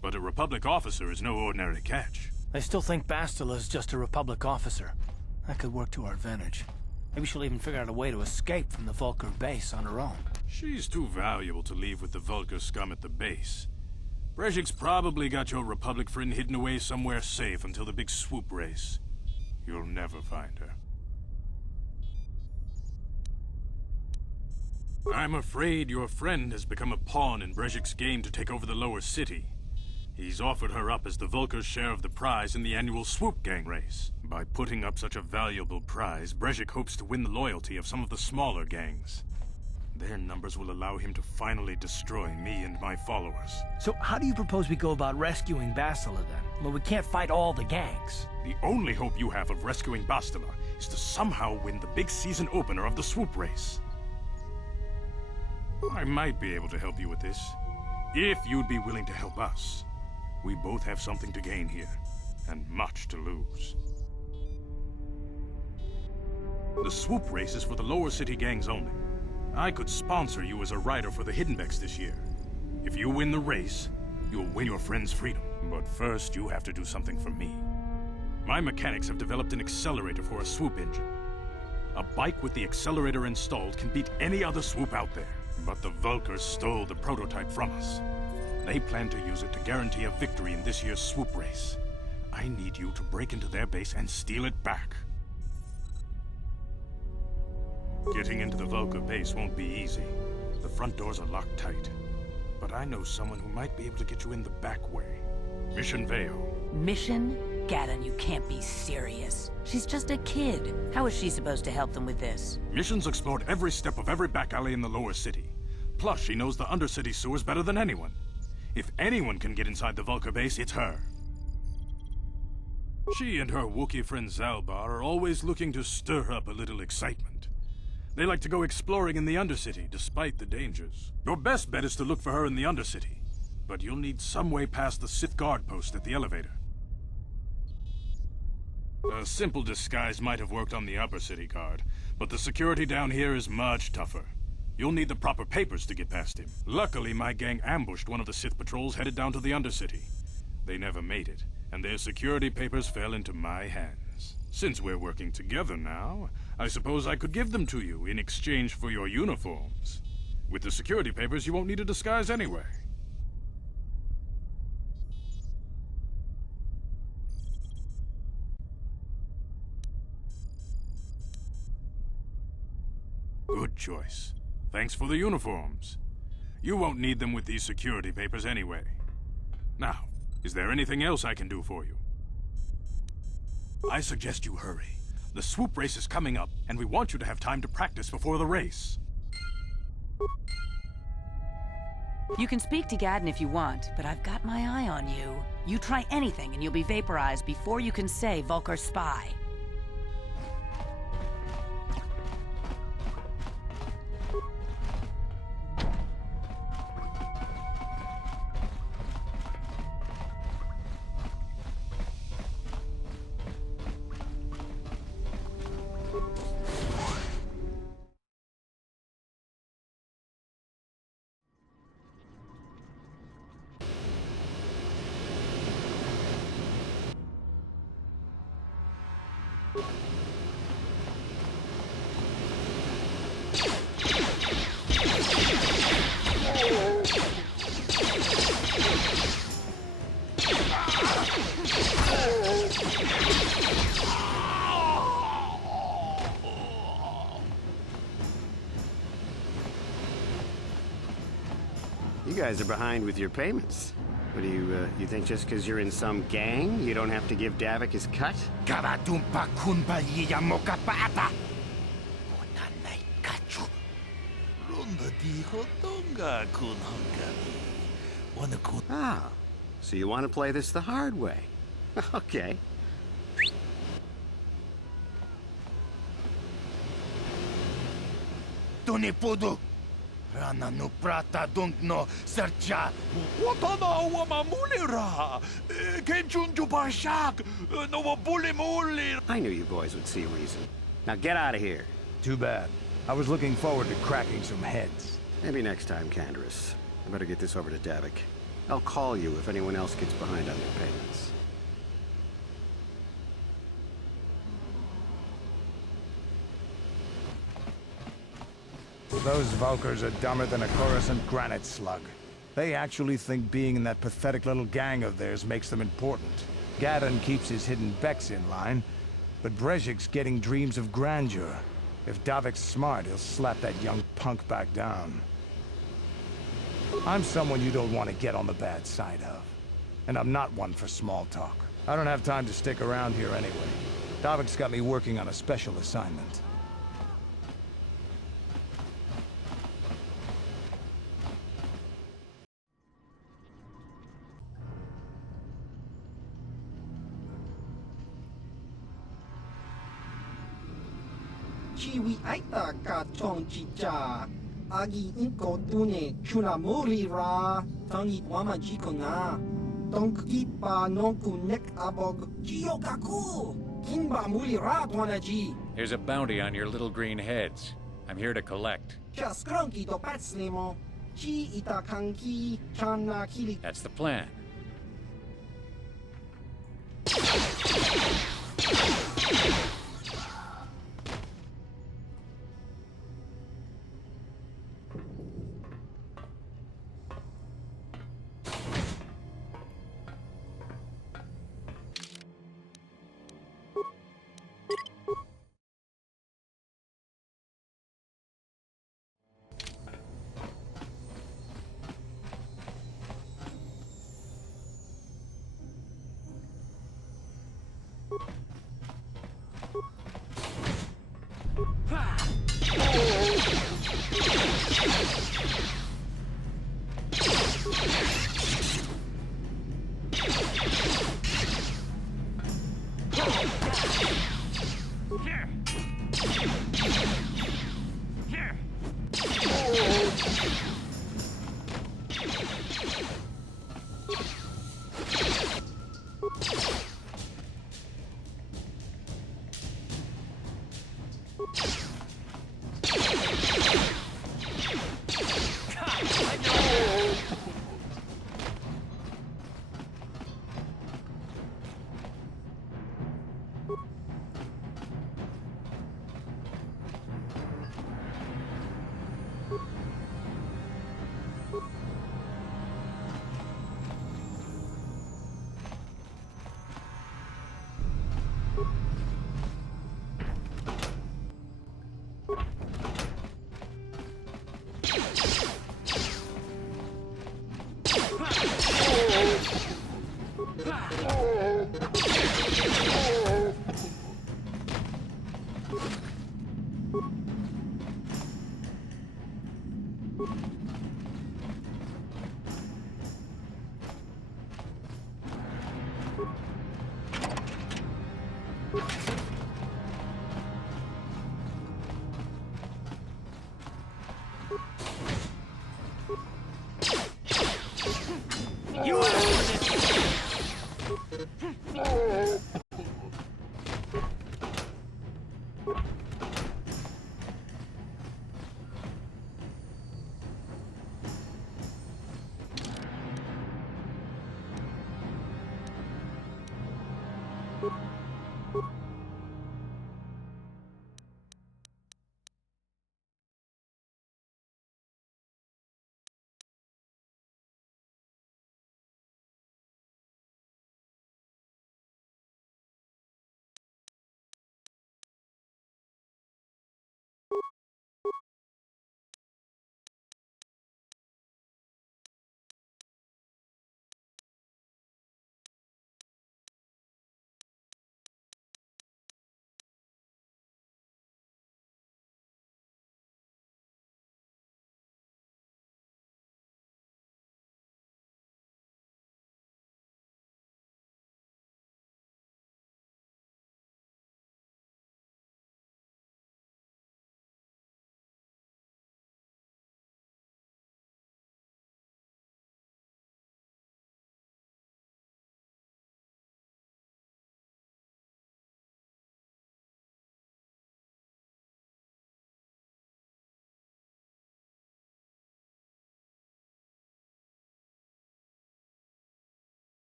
But a Republic officer is no ordinary catch. They still think Bastila is just a Republic officer. That could work to our advantage. Maybe she'll even figure out a way to escape from the Vulkar base on her own. She's too valuable to leave with the Vulkar scum at the base. Brejik's probably got your Republic friend hidden away somewhere safe until the big swoop race. You'll never find her. I'm afraid your friend has become a pawn in Brejik's game to take over the lower city. He's offered her up as the Vulkar's share of the prize in the annual Swoop Gang race. By putting up such a valuable prize, Brejik hopes to win the loyalty of some of the smaller gangs. Their numbers will allow him to finally destroy me and my followers. So how do you propose we go about rescuing Bastila then? Well, we can't fight all the gangs. The only hope you have of rescuing Bastila is to somehow win the big season opener of the Swoop race. I might be able to help you with this, if you'd be willing to help us. We both have something to gain here, and much to lose. The swoop race is for the lower city gangs only. I could sponsor you as a rider for the Hiddenbecks this year. If you win the race, you'll win your friend's freedom. But first, you have to do something for me. My mechanics have developed an accelerator for a swoop engine. A bike with the accelerator installed can beat any other swoop out there. But the Vulkars stole the prototype from us. They plan to use it to guarantee a victory in this year's swoop race. I need you to break into their base and steal it back. Getting into the Vulkar base won't be easy. The front doors are locked tight. But I know someone who might be able to get you in the back way. Mission Vale. Mission? Gaddon, you can't be serious. She's just a kid. How is she supposed to help them with this? Mission's explored every step of every back alley in the lower city. Plus, she knows the undercity sewers better than anyone. If anyone can get inside the Vulkar base, it's her. She and her Wookiee friend Zalbar are always looking to stir up a little excitement. They like to go exploring in the Undercity, despite the dangers. Your best bet is to look for her in the Undercity, but you'll need some way past the Sith guard post at the elevator. A simple disguise might have worked on the Upper City guard, but the security down here is much tougher. You'll need the proper papers to get past him. Luckily, my gang ambushed one of the Sith patrols headed down to the Undercity. They never made it, and their security papers fell into my hands. Since we're working together now, I suppose I could give them to you in exchange for your uniforms. With the security papers, you won't need a disguise anyway. Good choice. Thanks for the uniforms. You won't need them with these security papers anyway. Now, is there anything else I can do for you? I suggest you hurry. The swoop race is coming up, and we want you to have time to practice before the race. You can speak to Gaddon if you want, but I've got my eye on you. You try anything and you'll be vaporized before you can say Vulkar spy. guys are behind with your payments. What do you think just because you're in some gang, you don't have to give Davik his cut? Gavatumpa kunbaliya mokapaata! Runda di Hotonga kun hangami. Wanna kun... Ah, so you want to play this the hard way. Okay. Tunipudu! Rana no prata no sercha! Watana wamamulira! Kenchunju bashak! No bully muli! I knew you boys would see reason. Now get out of here. Too bad. I was looking forward to cracking some heads. Maybe next time, Canderous. I better get this over to Davik. I'll call you if anyone else gets behind on their payments. Those Vulkars are dumber than a Coruscant granite slug. They actually think being in that pathetic little gang of theirs makes them important. Gadon keeps his hidden Becks in line, but Brezhik's getting dreams of grandeur. If Davik's smart, he'll slap that young punk back down. I'm someone you don't want to get on the bad side of. And I'm not one for small talk. I don't have time to stick around here anyway. Davik's got me working on a special assignment. Chiwi aita ka chong chicha. Agi inko tune chunamuri ra. Tangi wama jiko na. Tonki pa nonku nek abog. Chiyokaku. Kinba muli ra twanaji. There's a bounty on your little green heads. I'm here to collect. Chaskronki to patslimo. Chi itakanki chana kili. That's the plan.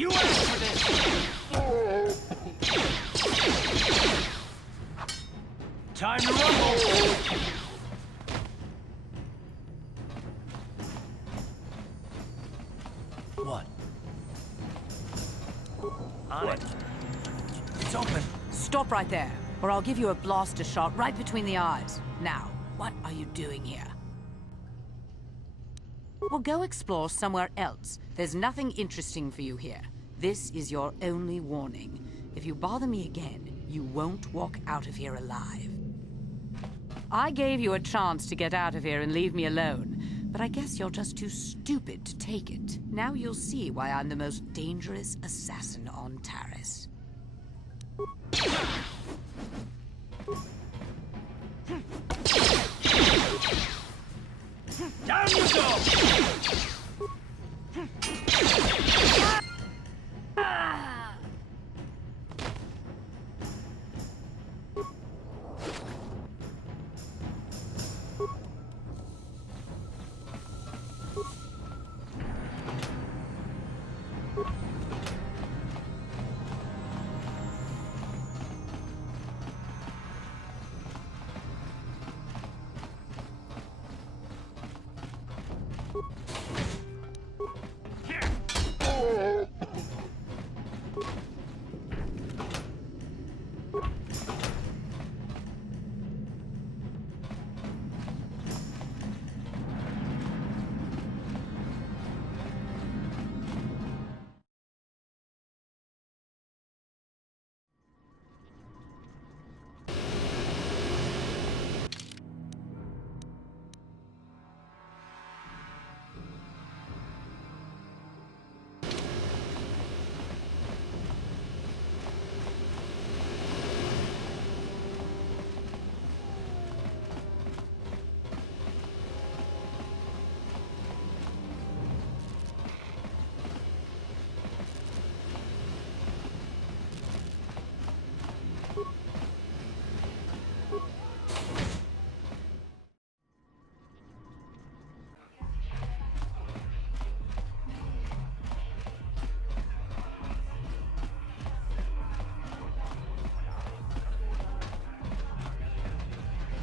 You asked for this! Time to rumble! What? On it. It's open. Stop right there, or I'll give you a blaster shot right between the eyes. Now, what are you doing here? Well, go explore somewhere else. There's nothing interesting for you here. This is your only warning. If you bother me again, you won't walk out of here alive. I gave you a chance to get out of here and leave me alone, but I guess you're just too stupid to take it. Now you'll see why I'm the most dangerous assassin on Taris. Down you go!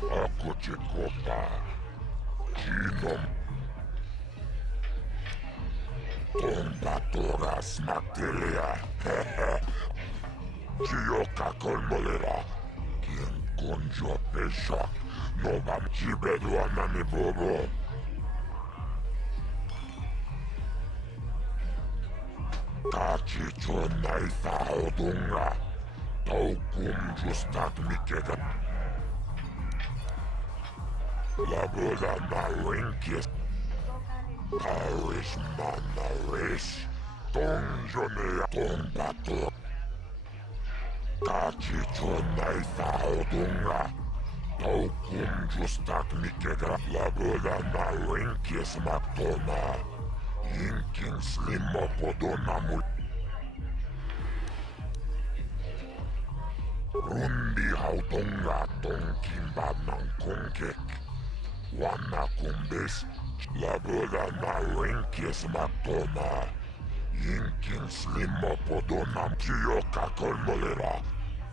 Ako cię kocha. Ginom. Tombatoras Mactelia. Chioka Colmolera. Quien conjo pesha. No bam chibeduana ni bobo. Kachicho naitha odunga. Taukum justak mikega. La boda na winkis. Paris manaris. Tonjonea tombato. Kachicho naitha odunga. Taukum justak mikega. La boda na winkis maktona. Inking slimmo podonamul. Rundi hautonga tonkimba nankongek. Wana kumbes. La boda na winkis maktona. Inking slimmo podonam. Chioka kolmolera.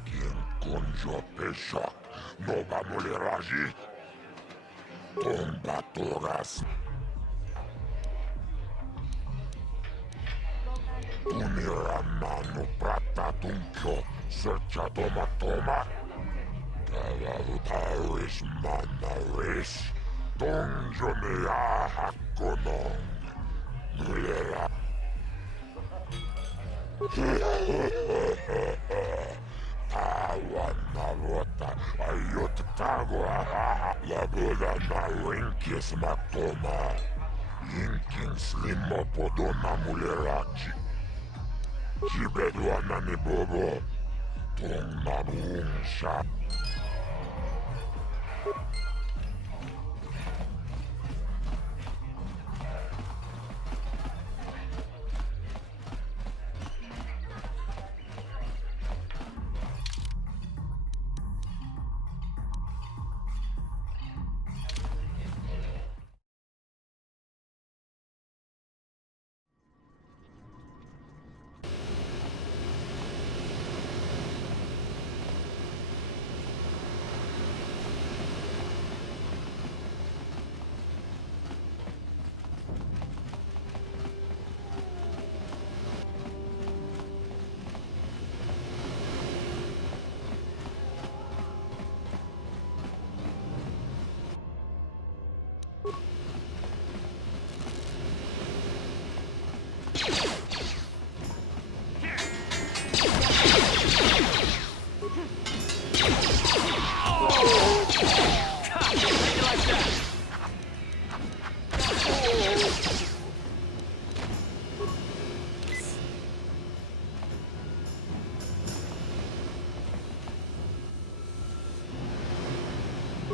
Quien conjo peshak. Nova moleraji. Tombatoras. Uniramano pratatuncho, searcha toma. Paris manaris, donjonea hakonong. Mulera. Tawanarota, ayotagua. La boda na winkis matoma. Inking slimo podona mulerachi. Chibeduana ni bobo. Tongmabungsha.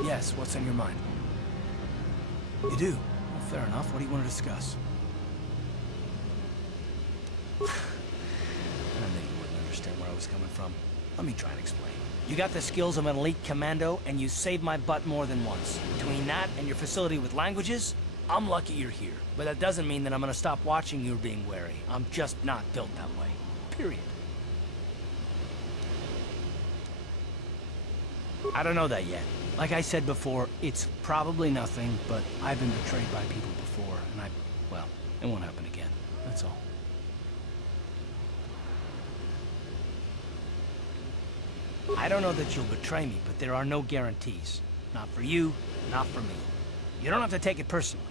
Yes, what's on your mind? You do? Well, fair enough. What do you want to discuss? I knew you wouldn't understand where I was coming from. Let me try and explain. You got the skills of an elite commando, and you saved my butt more than once. Between that and your facility with languages, I'm lucky you're here. But that doesn't mean that I'm gonna stop watching you being wary. I'm just not built that way. Period. I don't know that yet. Like I said before, it's probably nothing, but I've been betrayed by people before, and well, it won't happen again. That's all. I don't know that you'll betray me, but there are no guarantees. Not for you, not for me. You don't have to take it personally.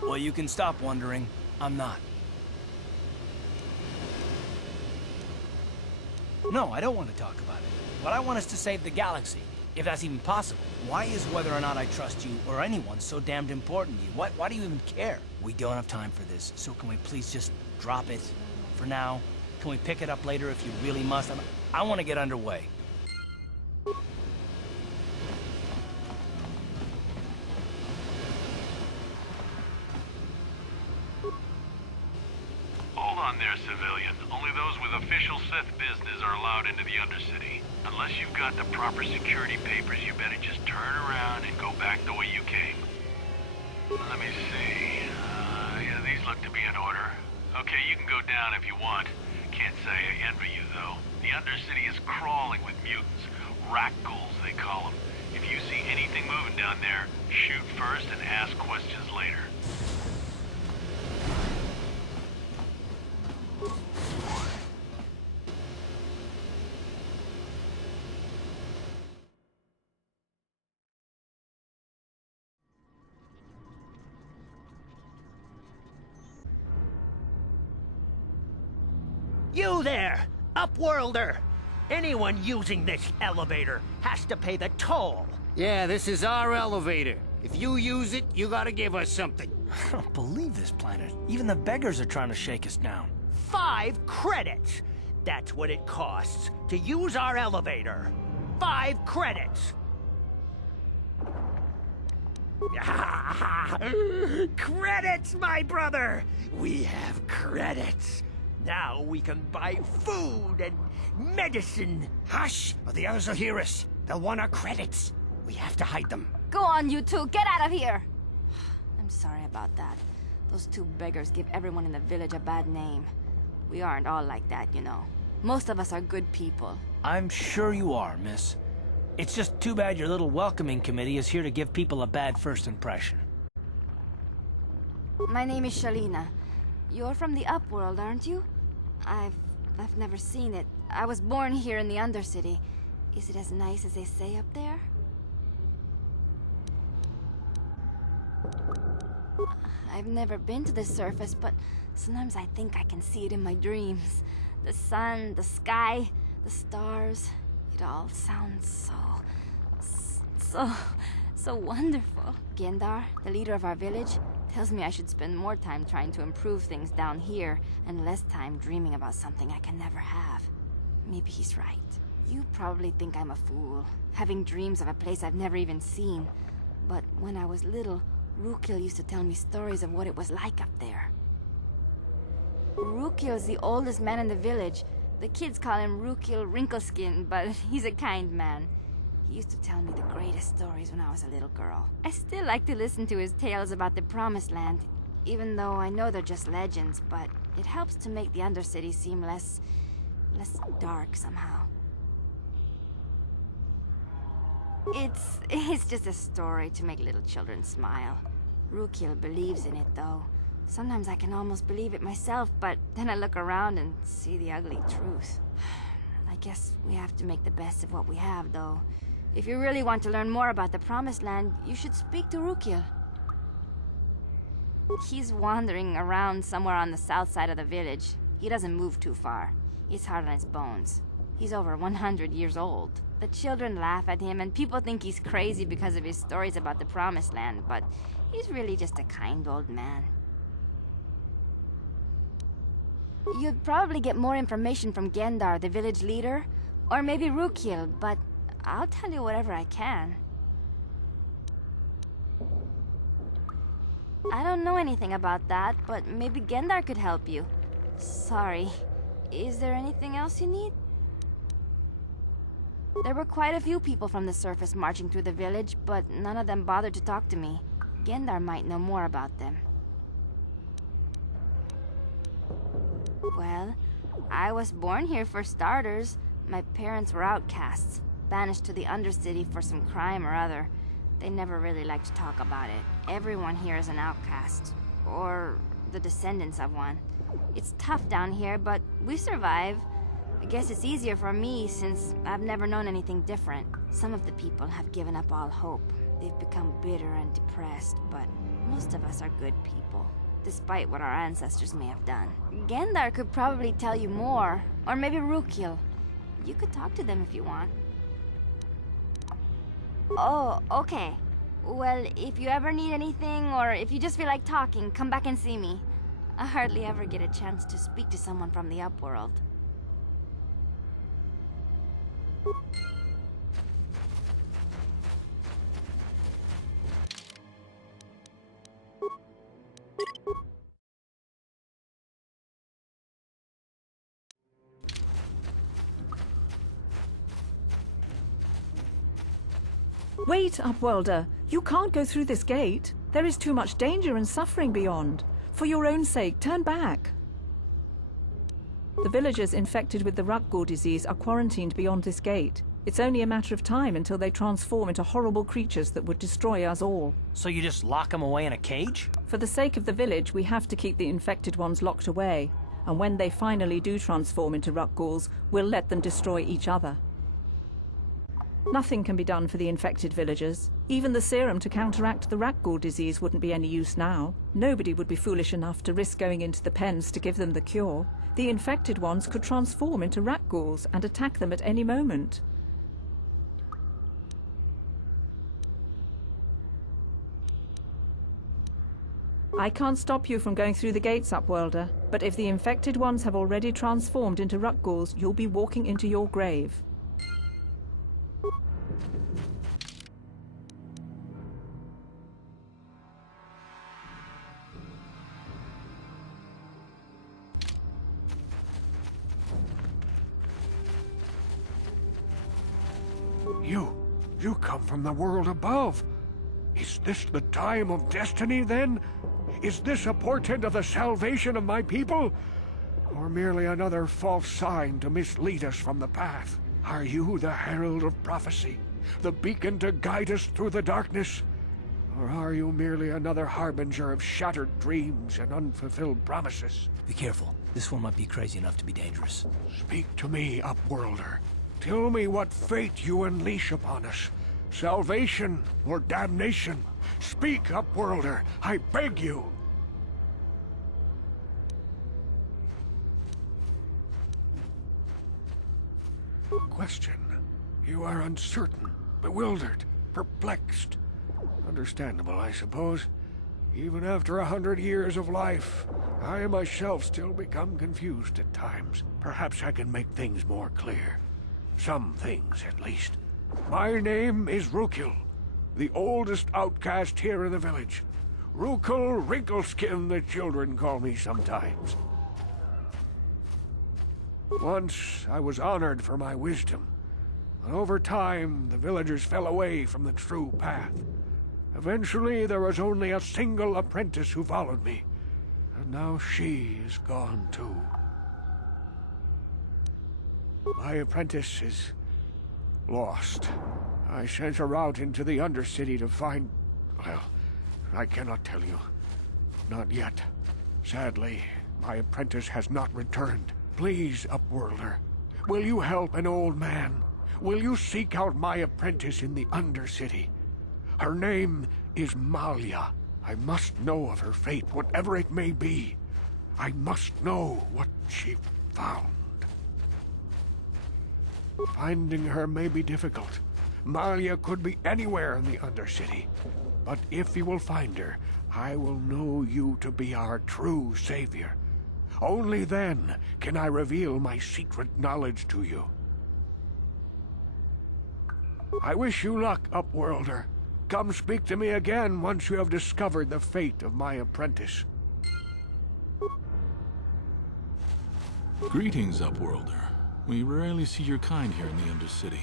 Well, you can stop wondering. I'm not. No, I don't want to talk about it. What I want is to save the galaxy, if that's even possible. Why is whether or not I trust you or anyone so damned important to you? Why do you even care? We don't have time for this, so can we please just drop it for now? Can we pick it up later if you really must? I want to get underway. Hold on there, civilian. Only those with official Sith business are allowed into the Undercity. Unless you've got the proper security papers, you better just turn around and go back the way you came. Let me see. Yeah, these look to be in order. Okay, you can go down if you want. Can't say I envy you, though. The Undercity is crawling with mutants. Rat ghouls, they call them. If you see Anything moving down there, shoot first and ask questions later. You there, Upworlder! Anyone using this elevator has to pay the toll. Yeah, this is our elevator. If you use it, you gotta give us something. I don't believe this planet. Even the beggars are trying to shake us down. 5 credits! That's what it costs to use our elevator. 5 credits! Credits, my brother! We have credits. Now we can buy food and medicine. Hush, or the others will hear us. They'll want our credits. We have to hide them. Go on, you two. Get out of here. I'm sorry about that. Those 2 beggars give everyone in the village a bad name. We aren't all like that, you know. Most of us are good people. I'm sure you are, miss. It's just too bad your little welcoming committee is here to give people a bad first impression. My name is Shalina. You're from the Upworld, aren't you? I've never seen it. I was born here in the Undercity. Is it as nice as they say up there? I've never been to the surface, but sometimes I think I can see it in my dreams. The sun, the sky, the stars. It all sounds so wonderful. Gendar, the leader of our village, tells me I should spend more time trying to improve things down here and less time dreaming about something I can never have. Maybe he's right. You probably think I'm a fool, having dreams of a place I've never even seen. But when I was little, Rukil used to tell me stories of what it was like up there. Rukil's the oldest man in the village. The kids call him Rukil Wrinkleskin, but he's a kind man. He used to tell me the greatest stories when I was a little girl. I still like to listen to his tales about the Promised Land, even though I know they're just legends, but it helps to make the Undercity seem less dark somehow. It's just a story to make little children smile. Rukil believes in it, though. Sometimes I can almost believe it myself, but then I look around and see the ugly truth. I guess we have to make the best of what we have, though. If you really want to learn more about the Promised Land, you should speak to Rukil. He's wandering around somewhere on the south side of the village. He doesn't move too far. He's hard on his bones. He's over 100 years old. The children laugh at him, and people think he's crazy because of his stories about the Promised Land, but he's really just a kind old man. You'd probably get more information from Gendar, the village leader, or maybe Rukil, but I'll tell you whatever I can. I don't know anything about that, but maybe Gendar could help you. Sorry. Is there anything else you need? There were quite a few people from the surface marching through the village, but none of them bothered to talk to me. Gendar might know more about them. Well, I was born here for starters. My parents were outcasts, banished to the Undercity for some crime or other. They never really liked to talk about it. Everyone here is an outcast, or the descendants of one. It's tough down here, but we survive. I guess it's easier for me since I've never known anything different. Some of the people have given up all hope. They've become bitter and depressed, but most of us are good people, despite what our ancestors may have done. Gendar could probably tell you more, or maybe Rukil. You could talk to them if you want. Oh, okay. Well, if you ever need anything, or if you just feel like talking, come back and see me. I hardly ever get a chance to speak to someone from the Upworld. Wait, Upworlder. You can't go through this gate. There is too much danger and suffering beyond. For your own sake, turn back. The villagers infected with the Rukgor disease are quarantined beyond this gate. It's only a matter of time until they transform into horrible creatures that would destroy us all. So you just lock them away in a cage? For the sake of the village, we have to keep the infected ones locked away. And when they finally do transform into Rakghouls, we'll let them destroy each other. Nothing can be done for the infected villagers. Even the serum to counteract the Rakghoul disease wouldn't be any use now. Nobody would be foolish enough to risk going into the pens to give them the cure. The infected ones could transform into Rakghouls and attack them at any moment. I can't stop you from going through the gates, Upworlder, but if the infected ones have already transformed into Rakghouls, you'll be walking into your grave. You come from the world above. Is this the time of destiny, then? Is this a portent of the salvation of my people? Or merely another false sign to mislead us from the path? Are you the herald of prophecy? The beacon to guide us through the darkness? Or are you merely another harbinger of shattered dreams and unfulfilled promises? Be careful. This one might be crazy enough to be dangerous. Speak to me, Upworlder. Tell me what fate you unleash upon us. Salvation or damnation? Speak, Upworlder, I beg you. Question. You are uncertain, bewildered, perplexed. Understandable, I suppose. Even after 100 years of life, I myself still become confused at times. Perhaps I can make things more clear. Some things, at least. My name is Rukil, the oldest outcast here in the village. Rukil Wrinkleskin, the children call me sometimes. Once, I was honored for my wisdom. But over time, the villagers fell away from the true path. Eventually, there was only a single apprentice who followed me. And now she is gone too. My apprentice is lost. I sent her out into the Undercity to find... well, I cannot tell you. Not yet. Sadly, my apprentice has not returned. Please, Upworlder, will you help an old man? Will you seek out my apprentice in the Undercity? Her name is Malia. I must know of her fate, whatever it may be. I must know what she found. Finding her may be difficult. Malia could be anywhere in the Undercity. But if you will find her, I will know you to be our true savior. Only then can I reveal my secret knowledge to you. I wish you luck, Upworlder. Come speak to me again once you have discovered the fate of my apprentice. Greetings, Upworlder. We rarely see your kind here in the Undercity.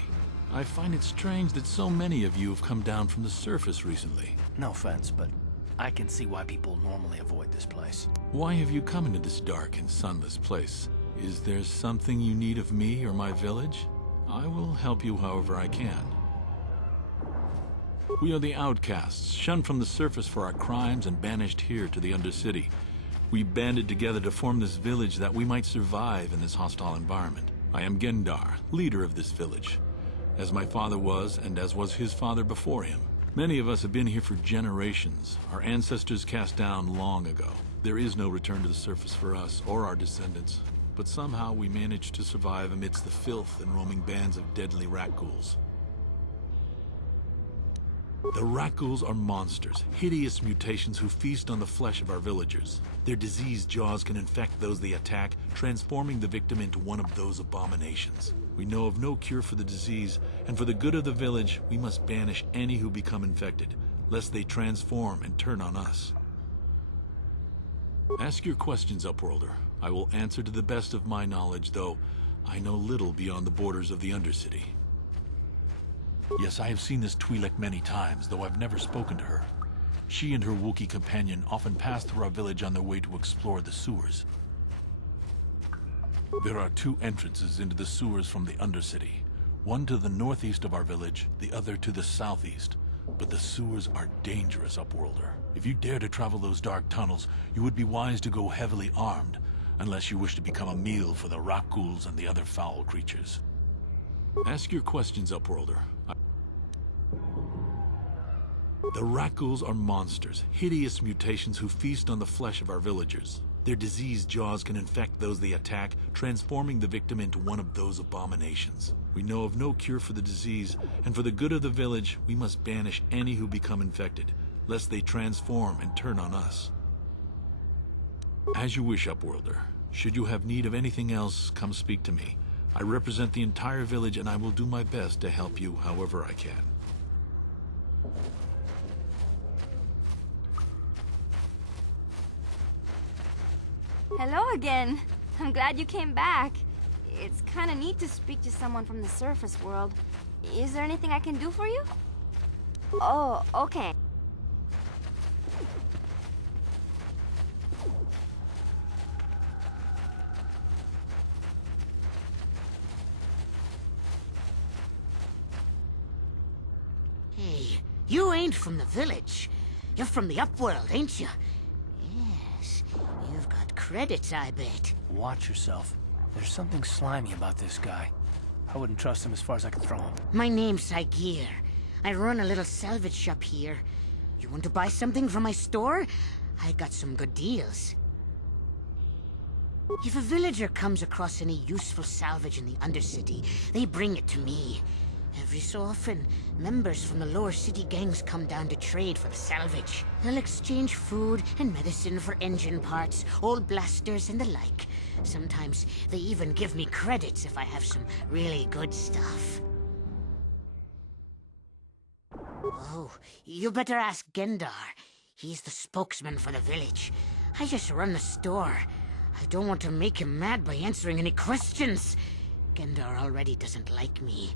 I find it strange that so many of you have come down from the surface recently. No offense, but I can see why people normally avoid this place. Why have you come into this dark and sunless place? Is there something you need of me or my village? I will help you however I can. We are the outcasts, shunned from the surface for our crimes and banished here to the Undercity. We banded together to form this village that we might survive in this hostile environment. I am Gendar, leader of this village, as my father was and as was his father before him. Many of us have been here for generations, our ancestors cast down long ago. There is no return to the surface for us or our descendants, but somehow we managed to survive amidst the filth and roaming bands of deadly Rakghouls. The Rakghouls are monsters, hideous mutations who feast on the flesh of our villagers. Their diseased jaws can infect those they attack, transforming the victim into one of those abominations. We know of no cure for the disease, and for the good of the village, we must banish any who become infected, lest they transform and turn on us. Ask your questions, Upworlder. I will answer to the best of my knowledge, though I know little beyond the borders of the Undercity. Yes, I have seen this Twi'lek many times, though I've never spoken to her. She and her Wookiee companion often pass through our village on their way to explore the sewers. There are two entrances into the sewers from the Undercity. One to the northeast of our village, the other to the southeast. But the sewers are dangerous, Upworlder. If you dare to travel those dark tunnels, you would be wise to go heavily armed, unless you wish to become a meal for the Rakghouls and the other foul creatures. Ask your questions, Upworlder. The Rakghouls are monsters, hideous mutations who feast on the flesh of our villagers. Their diseased jaws can infect those they attack, transforming the victim into one of those abominations. We know of no cure for the disease, and for the good of the village, we must banish any who become infected, lest they transform and turn on us. As you wish, Upworlder. Should you have need of anything else, come speak to me. I represent the entire village, and I will do my best to help you however I can. Hello again. I'm glad you came back. It's kind of neat to speak to someone from the surface world. Is there anything I can do for you? Oh, okay. Hey, you ain't from the village. You're from the Upworld, ain't you? Yes, you've got credits, I bet. Watch yourself. There's something slimy about this guy. I wouldn't trust him as far as I can throw him. My name's Saigir. I run a little salvage shop here. You want to buy something from my store? I got some good deals. If a villager comes across any useful salvage in the Undercity, they bring it to me. Every so often, members from the lower city gangs come down to trade for the salvage. They'll exchange food and medicine for engine parts, old blasters and the like. Sometimes they even give me credits if I have some really good stuff. Oh, you better ask Gendar. He's the spokesman for the village. I just run the store. I don't want to make him mad by answering any questions. Gendar already doesn't like me.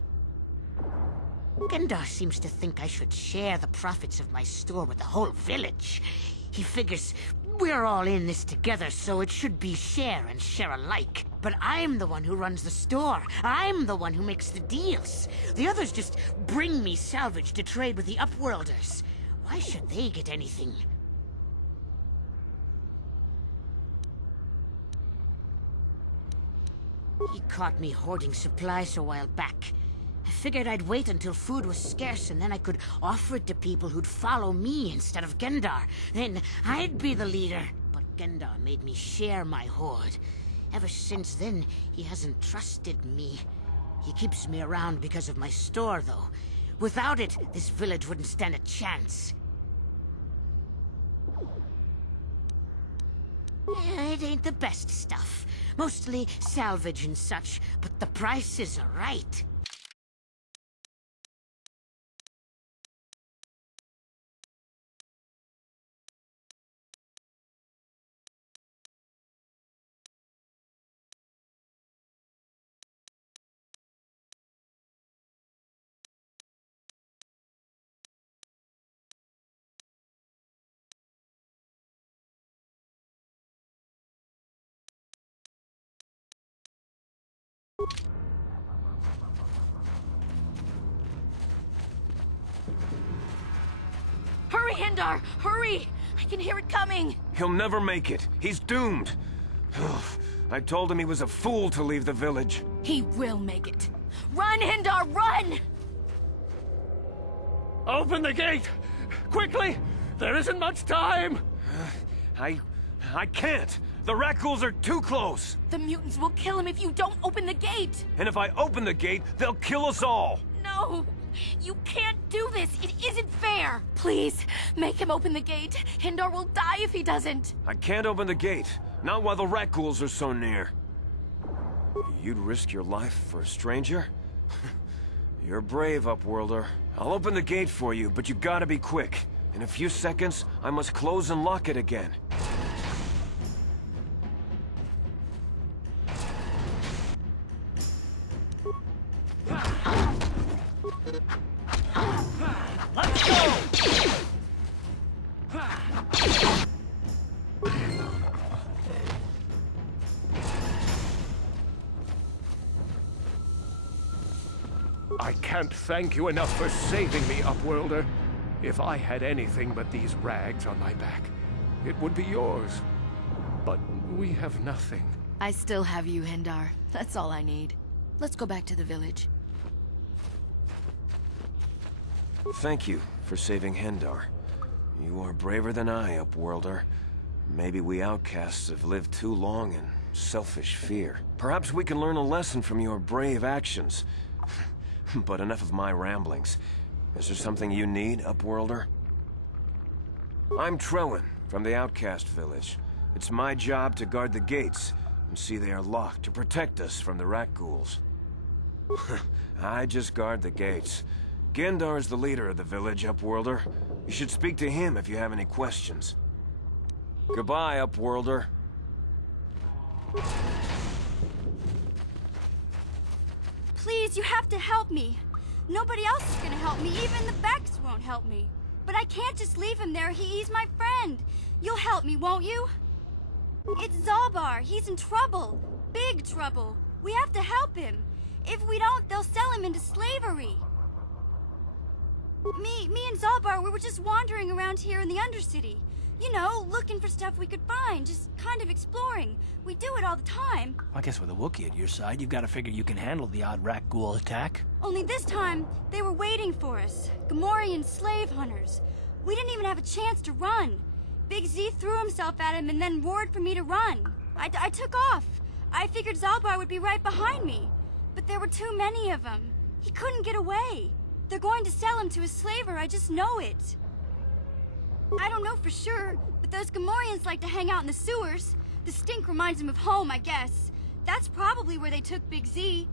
Gendar seems to think I should share the profits of my store with the whole village. He figures we're all in this together, so it should be share and share alike. But I'm the one who runs the store. I'm the one who makes the deals. The others just bring me salvage to trade with the Upworlders. Why should they get anything? He caught me hoarding supplies a while back. I figured I'd wait until food was scarce and then I could offer it to people who'd follow me instead of Gendar. Then I'd be the leader. But Gendar made me share my hoard. Ever since then, he hasn't trusted me. He keeps me around because of my store, though. Without it, this village wouldn't stand a chance. It ain't the best stuff. Mostly salvage and such, but the prices are right. Hurry, Hendar! Hurry! I can hear it coming! He'll never make it. He's doomed. I told him he was a fool to leave the village. He will make it. Run, Hendar, run! Open the gate! Quickly! There isn't much time! I can't! The Rakghouls are too close! The mutants will kill him if you don't open the gate! And if I open the gate, they'll kill us all! No! You can't do this! It isn't fair! Please, make him open the gate. Hendar will die if he doesn't. I can't open the gate. Not while the Rakghouls are so near. You'd risk your life for a stranger? You're brave, Upworlder. I'll open the gate for you, but you gotta be quick. In a few seconds, I must close and lock it again. Let's go! I can't thank you enough for saving me, Upworlder. If I had anything but these rags on my back, it would be yours. But we have nothing. I still have you, Hendar. That's all I need. Let's go back to the village. Thank you for saving Hendar. You are braver than I, Upworlder. Maybe we outcasts have lived too long in selfish fear. Perhaps we can learn a lesson from your brave actions. But enough of my ramblings. Is there something you need, Upworlder? I'm Trowan, from the Outcast Village. It's my job to guard the gates and see they are locked to protect us from the rat ghouls. I just guard the gates. Gendar's the leader of the village, Upworlder. You should speak to him if you have any questions. Goodbye, Upworlder. Please, you have to help me. Nobody else is gonna help me. Even the Becks won't help me. But I can't just leave him there. He's my friend. You'll help me, won't you? It's Zalbar. He's in trouble. Big trouble. We have to help him. If we don't, they'll sell him into slavery. Me and Zalbar, we were just wandering around here in the Undercity. You know, looking for stuff we could find, just kind of exploring. We do it all the time. I guess with a Wookiee at your side, you've got to figure you can handle the odd rat ghoul attack. Only this time, they were waiting for us. Gamorrean slave hunters. We didn't even have a chance to run. Big Z threw himself at him and then roared for me to run. I took off. I figured Zalbar would be right behind me. But there were too many of them. He couldn't get away. They're going to sell him to a slaver, I just know it. I don't know for sure, but those Gamorreans like to hang out in the sewers. The stink reminds them of home, I guess. That's probably where they took Big Z.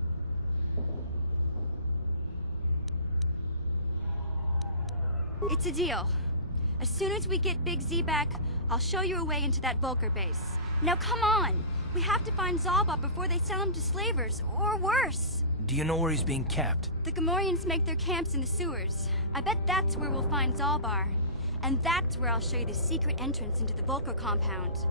It's a deal. As soon as we get Big Z back, I'll show you a way into that Vulcar base. Now come on! We have to find Zalbar before they sell him to slavers, or worse. Do you know where he's being kept? The Gamorreans make their camps in the sewers. I bet that's where we'll find Zalbar. And that's where I'll show you the secret entrance into the Vulcar compound.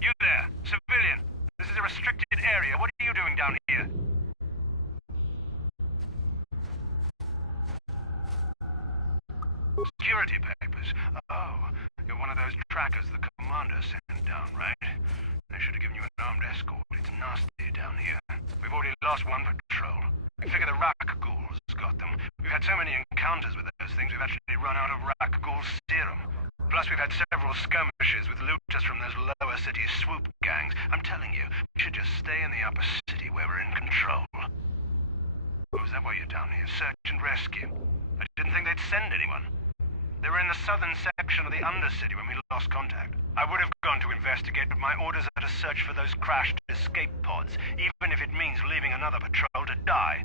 You there, civilian. This is a restricted area. What are you doing down here? Security papers. Oh, you're one of those trackers the commander sent down, right? They should have given you an armed escort. It's nasty down here. We've already lost one patrol. We figure the Rak ghouls got them. We've had so many encounters with those things, we've actually run out of Rak ghoul serum. Plus, we've had several skirmishes with looters from those lower city swoop gangs. I'm telling you, we should just stay in the upper city where we're in control. Oh, is that why you're down here? Search and rescue? I didn't think they'd send anyone. They were in the southern section of the Undercity when we lost contact. I would have gone to investigate, but my orders are to search for those crashed escape pods, even if it means leaving another patrol to die.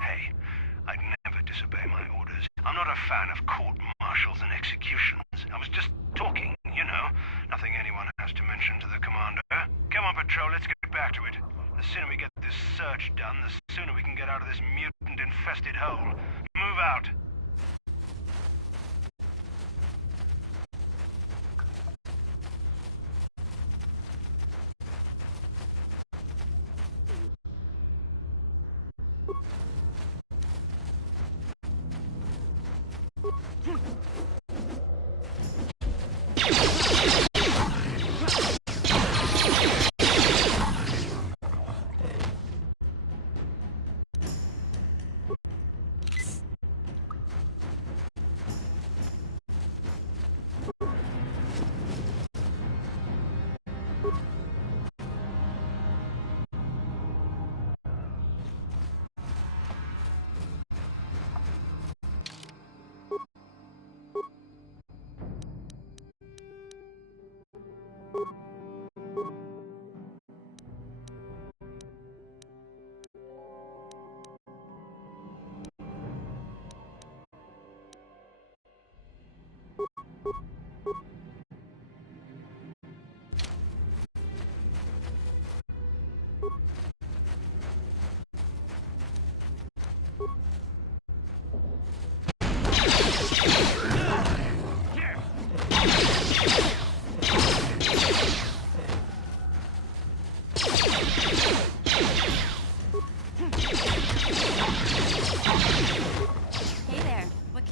Hey, I'd never disobey my orders. I'm not a fan of court-martials and executions. I was just talking, you know. Nothing anyone has to mention to the commander. Come on, patrol, let's get back to it. The sooner we get this search done, the sooner we can get out of this mutant-infested hole. Move out.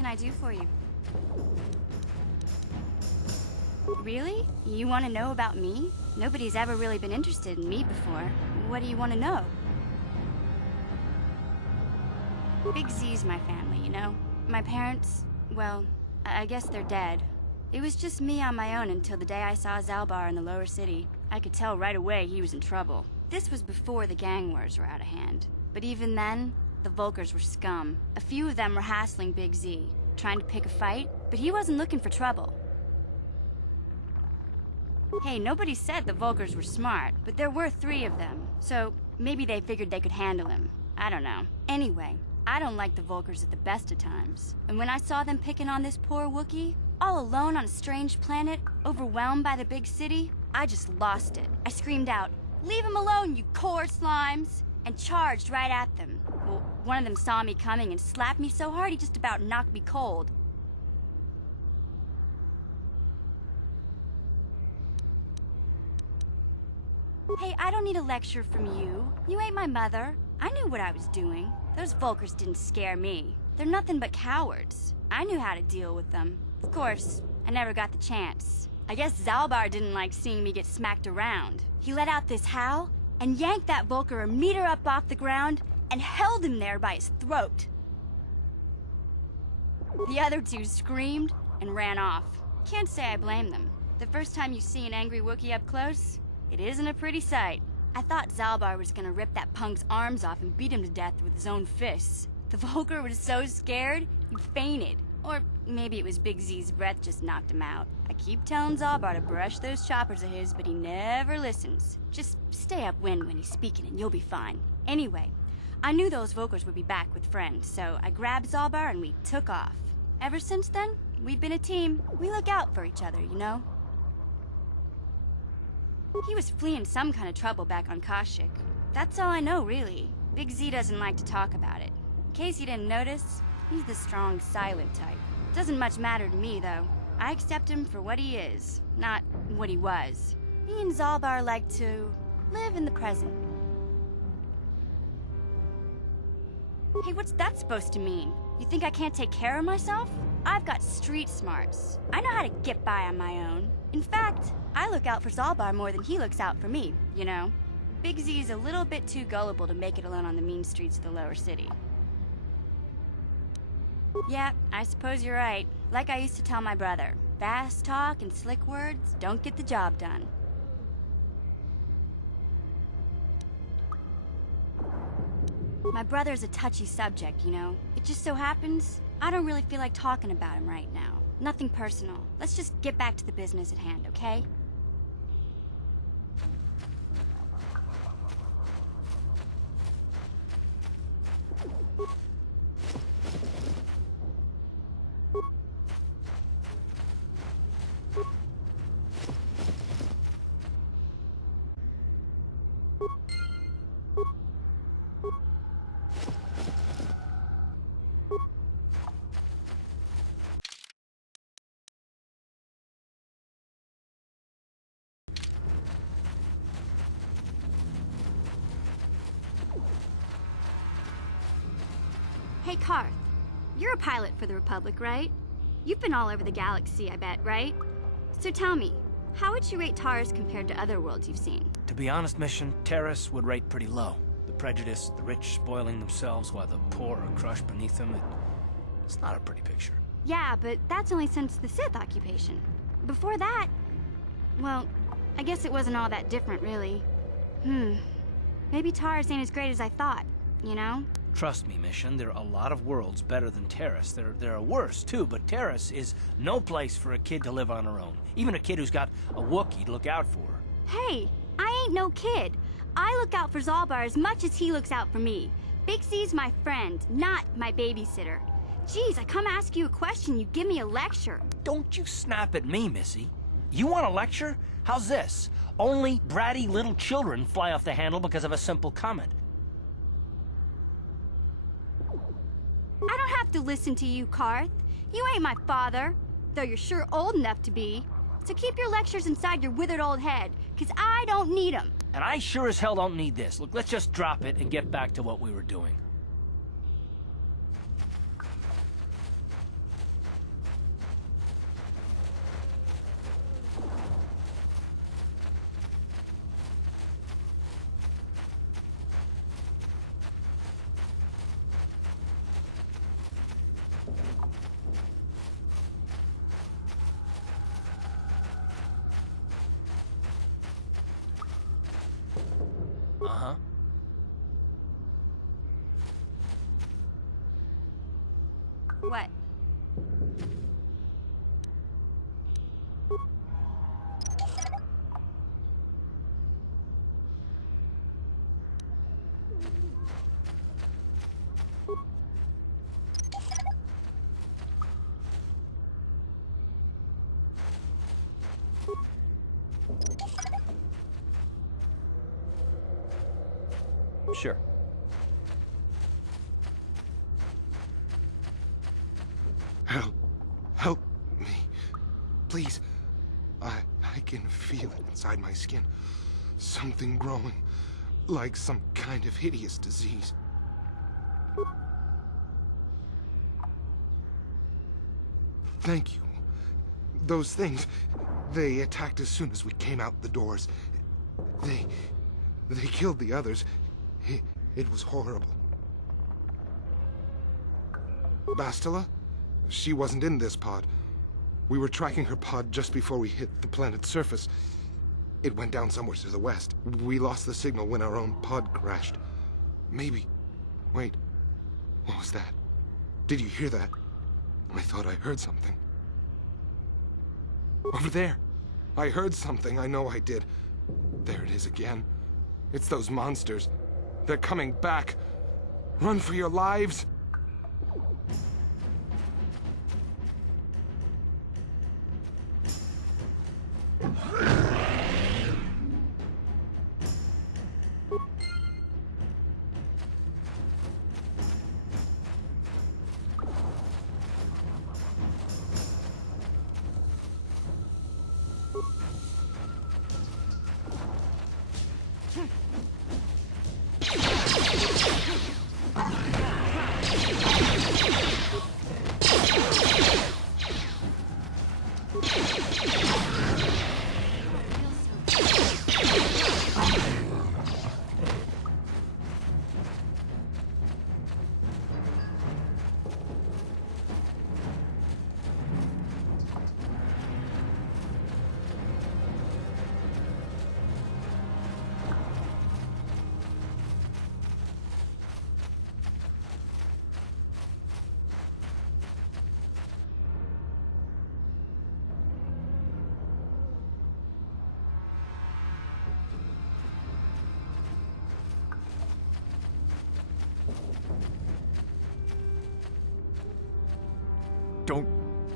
I do for you? Really? You want to know about me? Nobody's ever really been interested in me before. What do you want to know? Big Z's my family, you know? My parents, well, I guess they're dead. It was just me on my own until the day I saw Zalbar in the lower city. I could tell right away he was in trouble. This was before the gang wars were out of hand. But even then, the Volkers were scum. A few of them were hassling Big Z, trying to pick a fight, but he wasn't looking for trouble. Hey, nobody said the Volkers were smart, but there were 3 of them, so maybe they figured they could handle him. I don't know. Anyway, I don't like the Volkers at the best of times. And when I saw them picking on this poor Wookiee, all alone on a strange planet, overwhelmed by the big city, I just lost it. I screamed out, "Leave him alone, you core slimes!" and charged right at them. Well, one of them saw me coming and slapped me so hard he just about knocked me cold. Hey, I don't need a lecture from you. You ain't my mother. I knew what I was doing. Those Volkers didn't scare me. They're nothing but cowards. I knew how to deal with them. Of course, I never got the chance. I guess Zalbar didn't like seeing me get smacked around. He let out this howl and yanked that Volker a meter up off the ground and held him there by his throat. The other 2 screamed and ran off. Can't say I blame them. The first time you see an angry Wookiee up close, it isn't a pretty sight. I thought Zalbar was gonna rip that punk's arms off and beat him to death with his own fists. The Volker was so scared, he fainted. Or maybe it was Big Z's breath just knocked him out. I keep telling Zalbar to brush those choppers of his, but he never listens. Just stay upwind when he's speaking and you'll be fine. Anyway, I knew those Volkers would be back with friends, so I grabbed Zalbar and we took off. Ever since then, we've been a team. We look out for each other, you know? He was fleeing some kind of trouble back on Kashyyyk. That's all I know, really. Big Z doesn't like to talk about it. In case you didn't notice, he's the strong, silent type. Doesn't much matter to me, though. I accept him for what he is, not what he was. He and Zalbar like to live in the present. Hey, what's that supposed to mean? You think I can't take care of myself? I've got street smarts. I know how to get by on my own. In fact, I look out for Zalbar more than he looks out for me, you know? Big Z's a little bit too gullible to make it alone on the mean streets of the lower city. Yeah, I suppose you're right. Like I used to tell my brother, fast talk and slick words don't get the job done. My brother's a touchy subject, you know? It just so happens, I don't really feel like talking about him right now. Nothing personal. Let's just get back to the business at hand, okay? Hey, Carth. You're a pilot for the Republic, right? You've been all over the galaxy, I bet, right? So tell me, how would you rate Taris compared to other worlds you've seen? To be honest, Mission, Taris would rate pretty low. The prejudice, the rich spoiling themselves while the poor are crushed beneath them, it's not a pretty picture. Yeah, but that's only since the Sith occupation. Before that, well, I guess it wasn't all that different, really. Maybe Taris ain't as great as I thought, you know? Trust me, Mission, there are a lot of worlds better than Taris. There are worse, too, but Taris is no place for a kid to live on her own. Even a kid who's got a Wookiee to look out for her. Hey, I ain't no kid. I look out for Zalbar as much as he looks out for me. Big Z's my friend, not my babysitter. Jeez, I come ask you a question, you give me a lecture. Don't you snap at me, Missy. You want a lecture? How's this? Only bratty little children fly off the handle because of a simple comment. I don't have to listen to you, Carth. You ain't my father, though you're sure old enough to be. So keep your lectures inside your withered old head, 'cause I don't need 'em. And I sure as hell don't need this. Look, let's just drop it and get back to what we were doing. Sure. Help me. Please. I can feel it inside my skin. Something growing. Like some kind of hideous disease. Thank you. Those things, they attacked as soon as we came out the doors. They killed the others. It was horrible. Bastila? She wasn't in this pod. We were tracking her pod just before we hit the planet's surface. It went down somewhere to the west. We lost the signal when our own pod crashed. Maybe... Wait. What was that? Did you hear that? I thought I heard something. Over there. I heard something. I know I did. There it is again. It's those monsters. They're coming back. Run for your lives!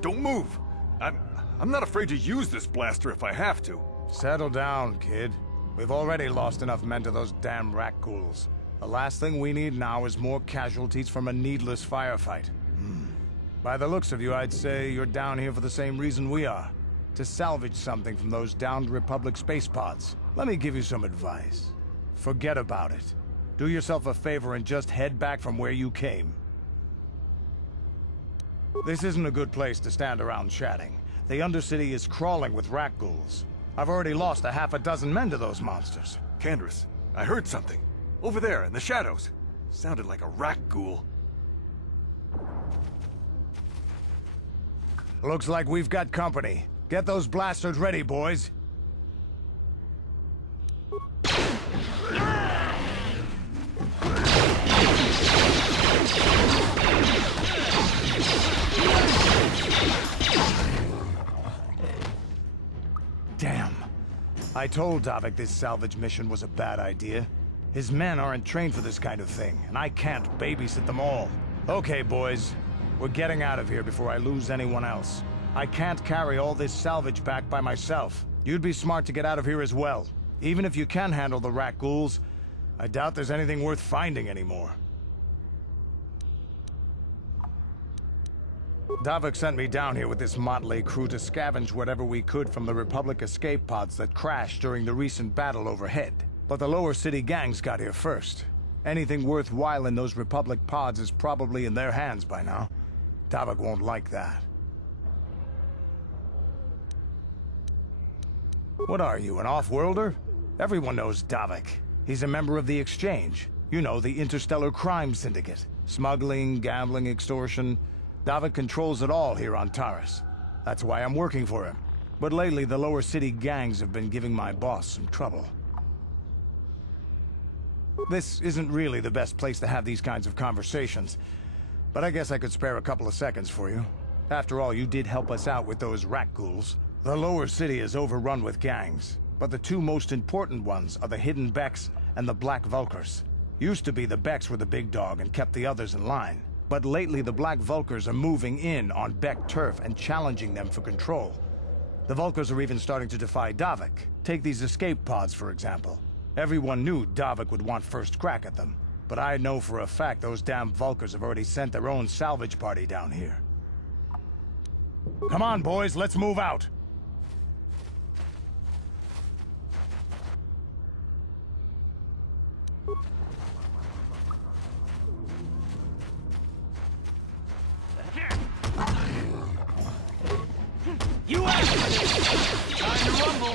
Don't move! I'm not afraid to use this blaster if I have to. Settle down, kid. We've already lost enough men to those damn Rakghouls. The last thing we need now is more casualties from a needless firefight. By the looks of you, I'd say you're down here for the same reason we are. To salvage something from those downed Republic space pods. Let me give you some advice. Forget about it. Do yourself a favor and just head back from where you came. This isn't a good place to stand around chatting. The Undercity is crawling with Rakghouls. I've already lost a half a dozen men to those monsters. Canderous, I heard something. Over there, in the shadows. Sounded like a Rakghoul. Looks like we've got company. Get those blasters ready, boys. Damn. I told Davik this salvage mission was a bad idea. His men aren't trained for this kind of thing, and I can't babysit them all. Okay, boys. We're getting out of here before I lose anyone else. I can't carry all this salvage back by myself. You'd be smart to get out of here as well. Even if you can handle the Rakghouls, I doubt there's anything worth finding anymore. Davik sent me down here with this motley crew to scavenge whatever we could from the Republic escape pods that crashed during the recent battle overhead. But the lower city gangs got here first. Anything worthwhile in those Republic pods is probably in their hands by now. Davik won't like that. What are you, an off-worlder? Everyone knows Davik. He's a member of the Exchange. You know, the Interstellar Crime Syndicate. Smuggling, gambling, extortion. Davik controls it all here on Taris. That's why I'm working for him. But lately, the lower city gangs have been giving my boss some trouble. This isn't really the best place to have these kinds of conversations, but I guess I could spare a couple of seconds for you. After all, you did help us out with those Rakghouls. The lower city is overrun with gangs, but the two most important ones are the Hidden Becks and the Black Vulkars. Used to be the Becks were the big dog and kept the others in line. But lately the Black Vulkars are moving in on Beck turf and challenging them for control. The Vulkars are even starting to defy Davik. Take these escape pods, for example. Everyone knew Davik would want first crack at them, but I know for a fact those damn Vulkars have already sent their own salvage party down here. Come on, boys, let's move out! You asked for this! Time to rumble!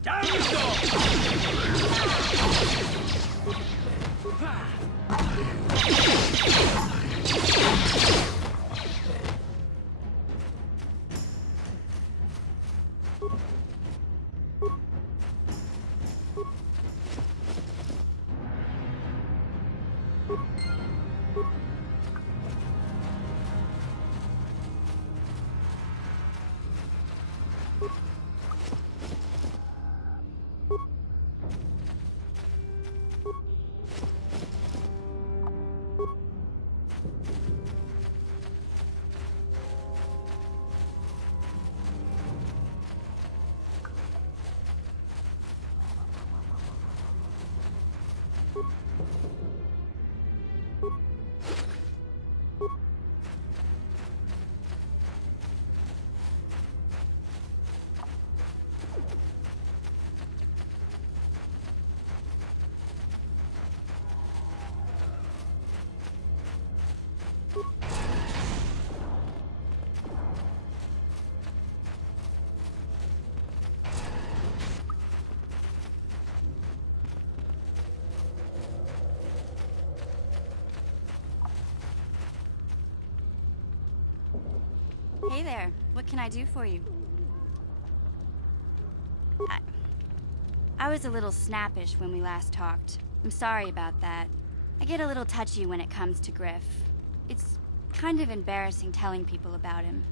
Down you Hey there, what can I do for you? I was a little snappish when we last talked. I'm sorry about that. I get a little touchy when it comes to Griff. It's kind of embarrassing telling people about him.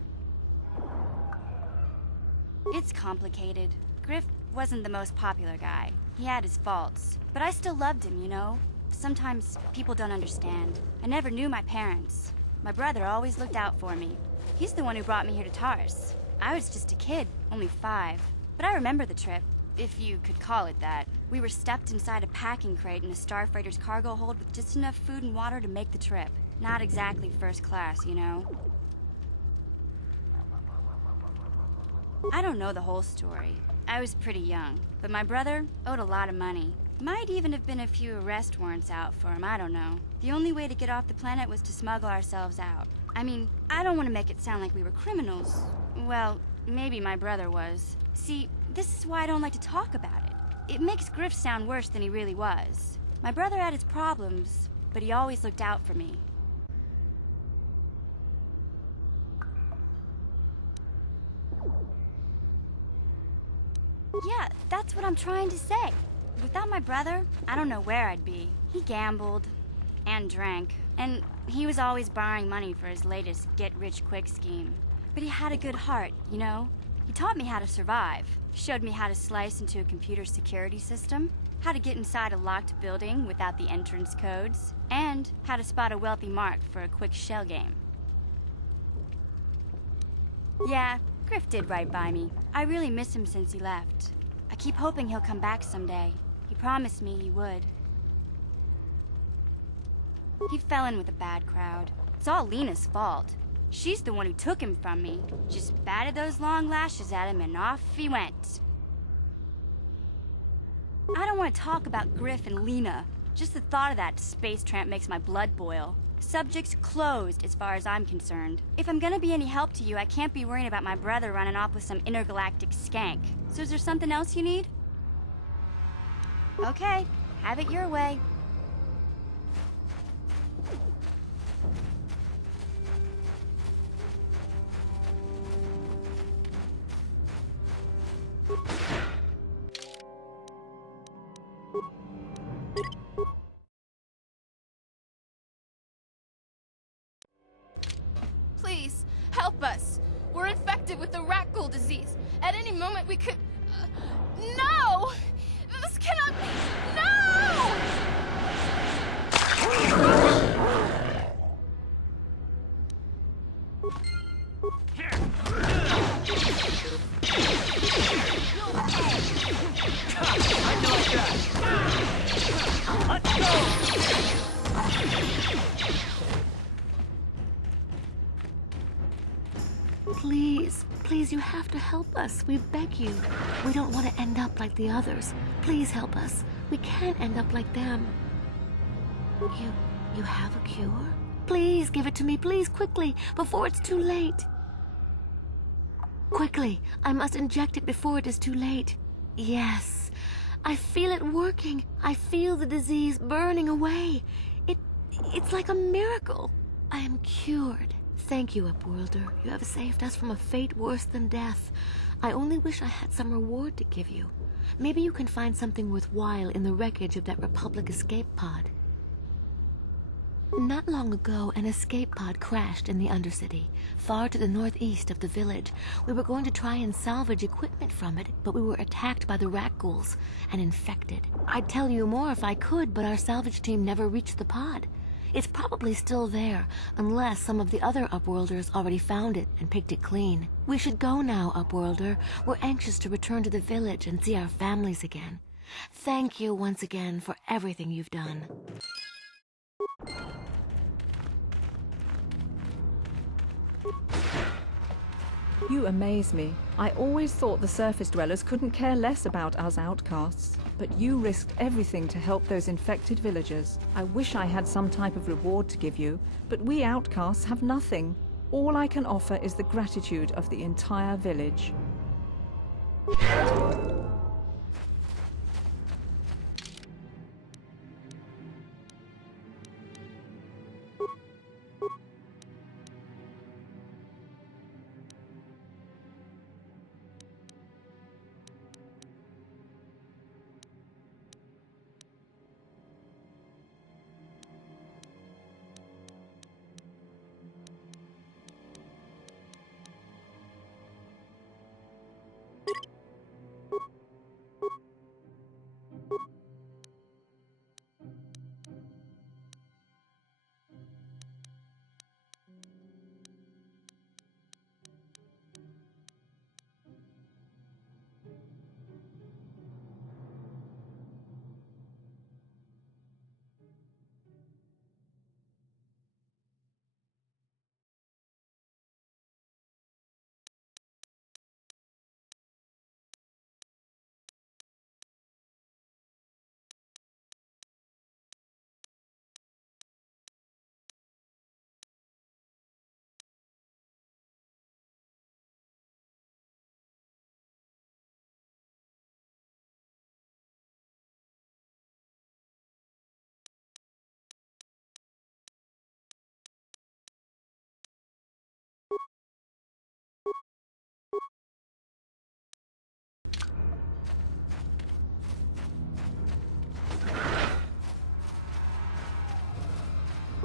It's complicated. Griff wasn't the most popular guy. He had his faults. But I still loved him, you know? Sometimes people don't understand. I never knew my parents. My brother always looked out for me. He's the one who brought me here to Taurus. I was just a kid, only 5. But I remember the trip, if you could call it that. We were stuffed inside a packing crate in a starfreighter's cargo hold with just enough food and water to make the trip. Not exactly first class, you know? I don't know the whole story. I was pretty young, but my brother owed a lot of money. Might even have been a few arrest warrants out for him, I don't know. The only way to get off the planet was to smuggle ourselves out. I mean, I don't want to make it sound like we were criminals. Well, maybe my brother was. See, this is why I don't like to talk about it. It makes Griff sound worse than he really was. My brother had his problems, but he always looked out for me. Yeah, that's what I'm trying to say. Without my brother, I don't know where I'd be. He gambled and drank, and he was always borrowing money for his latest get-rich-quick scheme. But he had a good heart, you know? He taught me how to survive. He showed me how to slice into a computer security system, how to get inside a locked building without the entrance codes, and how to spot a wealthy mark for a quick shell game. Yeah, Griff did right by me. I really miss him since he left. I keep hoping he'll come back someday. He promised me he would. He fell in with a bad crowd. It's all Lena's fault. She's the one who took him from me. Just batted those long lashes at him and off he went. I don't want to talk about Griff and Lena. Just the thought of that space tramp makes my blood boil. Subject's closed as far as I'm concerned. If I'm gonna be any help to you, I can't be worrying about my brother running off with some intergalactic skank. So is there something else you need? Okay, have it your way. Please, help us. We're infected with the rat ghoul disease. At any moment we could... No! This cannot be... No! I like that! Let's go! Please, please, you have to help us. We beg you. We don't want to end up like the others. Please help us. We can't end up like them. You have a cure? Please give it to me, please, quickly, before it's too late. Quickly, I must inject it before it is too late. Yes, I feel it working. I feel the disease burning away. It's like a miracle. I am cured. Thank you, Upworlder. You have saved us from a fate worse than death. I only wish I had some reward to give you. Maybe you can find something worthwhile in the wreckage of that Republic escape pod. Not long ago, an escape pod crashed in the Undercity, far to the northeast of the village. We were going to try and salvage equipment from it, but we were attacked by the rat ghouls and infected. I'd tell you more if I could, but our salvage team never reached the pod. It's probably still there, unless some of the other Upworlders already found it and picked it clean. We should go now, Upworlder. We're anxious to return to the village and see our families again. Thank you once again for everything you've done. You amaze me. I always thought the surface dwellers couldn't care less about us outcasts. But you risked everything to help those infected villagers. I wish I had some type of reward to give you, but we outcasts have nothing. All I can offer is the gratitude of the entire village.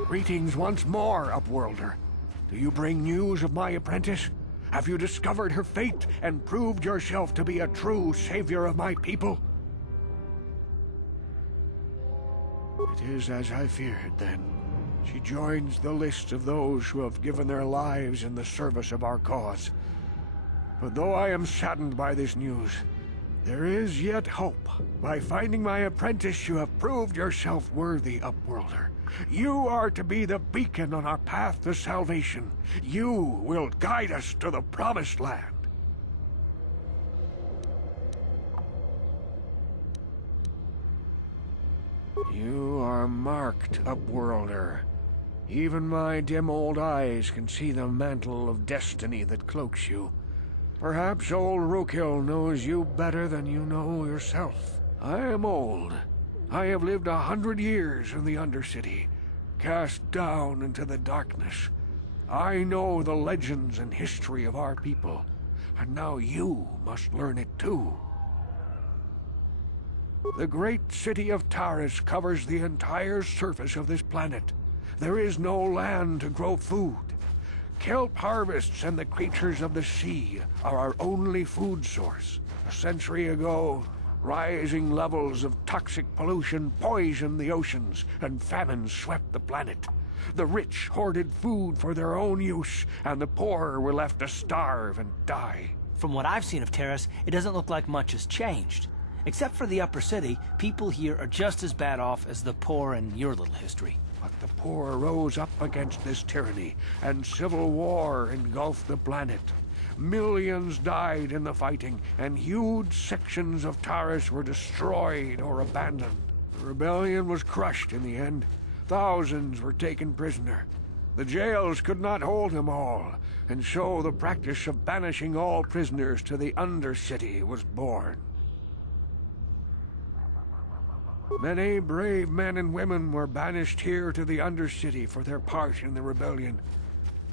Greetings once more, Upworlder. Do you bring news of my apprentice? Have you discovered her fate and proved yourself to be a true savior of my people? It is as I feared, then. She joins the list of those who have given their lives in the service of our cause. But though I am saddened by this news, there is yet hope. By finding my apprentice, you have proved yourself worthy, Upworlder. You are to be the beacon on our path to salvation. You will guide us to the Promised Land. You are marked, Upworlder. Even my dim old eyes can see the mantle of destiny that cloaks you. Perhaps old Rookhill knows you better than you know yourself. I am old. I have lived 100 years in the Undercity, cast down into the darkness. I know the legends and history of our people, and now you must learn it too. The great city of Taris covers the entire surface of this planet. There is no land to grow food. Kelp harvests and the creatures of the sea are our only food source. A century ago, rising levels of toxic pollution poisoned the oceans, and famine swept the planet. The rich hoarded food for their own use, and the poor were left to starve and die. From what I've seen of Terrace, it doesn't look like much has changed. Except for the upper city, people here are just as bad off as the poor in your little history. But the poor rose up against this tyranny, and civil war engulfed the planet. Millions died in the fighting, and huge sections of Taris were destroyed or abandoned. The rebellion was crushed in the end. Thousands were taken prisoner. The jails could not hold them all, and so the practice of banishing all prisoners to the Undercity was born. Many brave men and women were banished here to the Undercity for their part in the rebellion.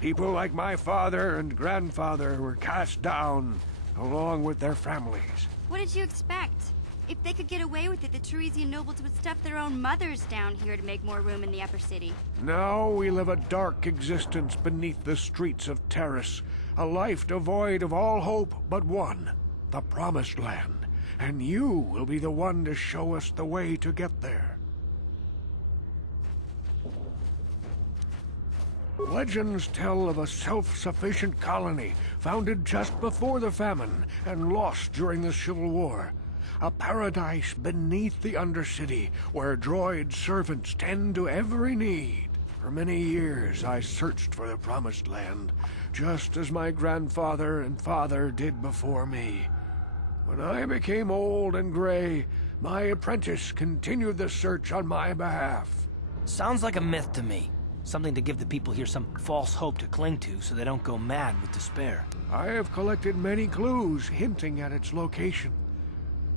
People like my father and grandfather were cast down, along with their families. What did you expect? If they could get away with it, the Teresian nobles would stuff their own mothers down here to make more room in the upper city. Now we live a dark existence beneath the streets of Terrace, a life devoid of all hope but one, the Promised Land. And you will be the one to show us the way to get there. Legends tell of a self-sufficient colony founded just before the famine and lost during the Civil War. A paradise beneath the Undercity where droid servants tend to every need. For many years I searched for the Promised Land, just as my grandfather and father did before me. When I became old and gray, my apprentice continued the search on my behalf. Sounds like a myth to me. Something to give the people here some false hope to cling to so they don't go mad with despair. I have collected many clues hinting at its location.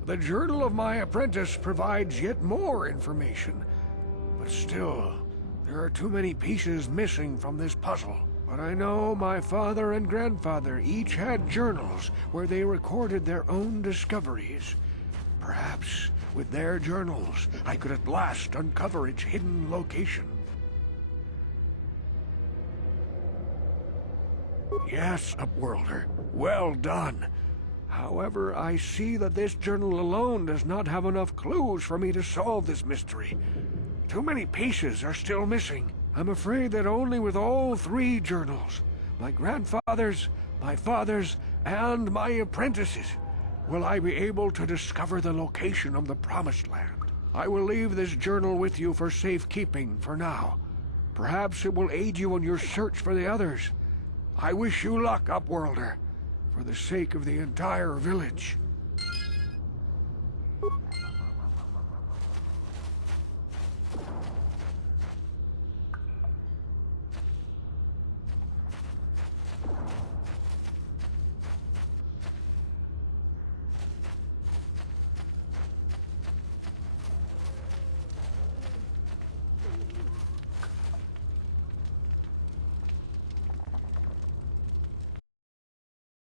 The journal of my apprentice provides yet more information. But still, there are too many pieces missing from this puzzle. But I know my father and grandfather each had journals where they recorded their own discoveries. Perhaps, with their journals, I could at last uncover its hidden location. Yes, Upworlder, well done. However, I see that this journal alone does not have enough clues for me to solve this mystery. Too many pieces are still missing. I'm afraid that only with all three journals, my grandfather's, my father's, and my apprentice's, will I be able to discover the location of the Promised Land. I will leave this journal with you for safekeeping for now. Perhaps it will aid you in your search for the others. I wish you luck, Upworlder, for the sake of the entire village.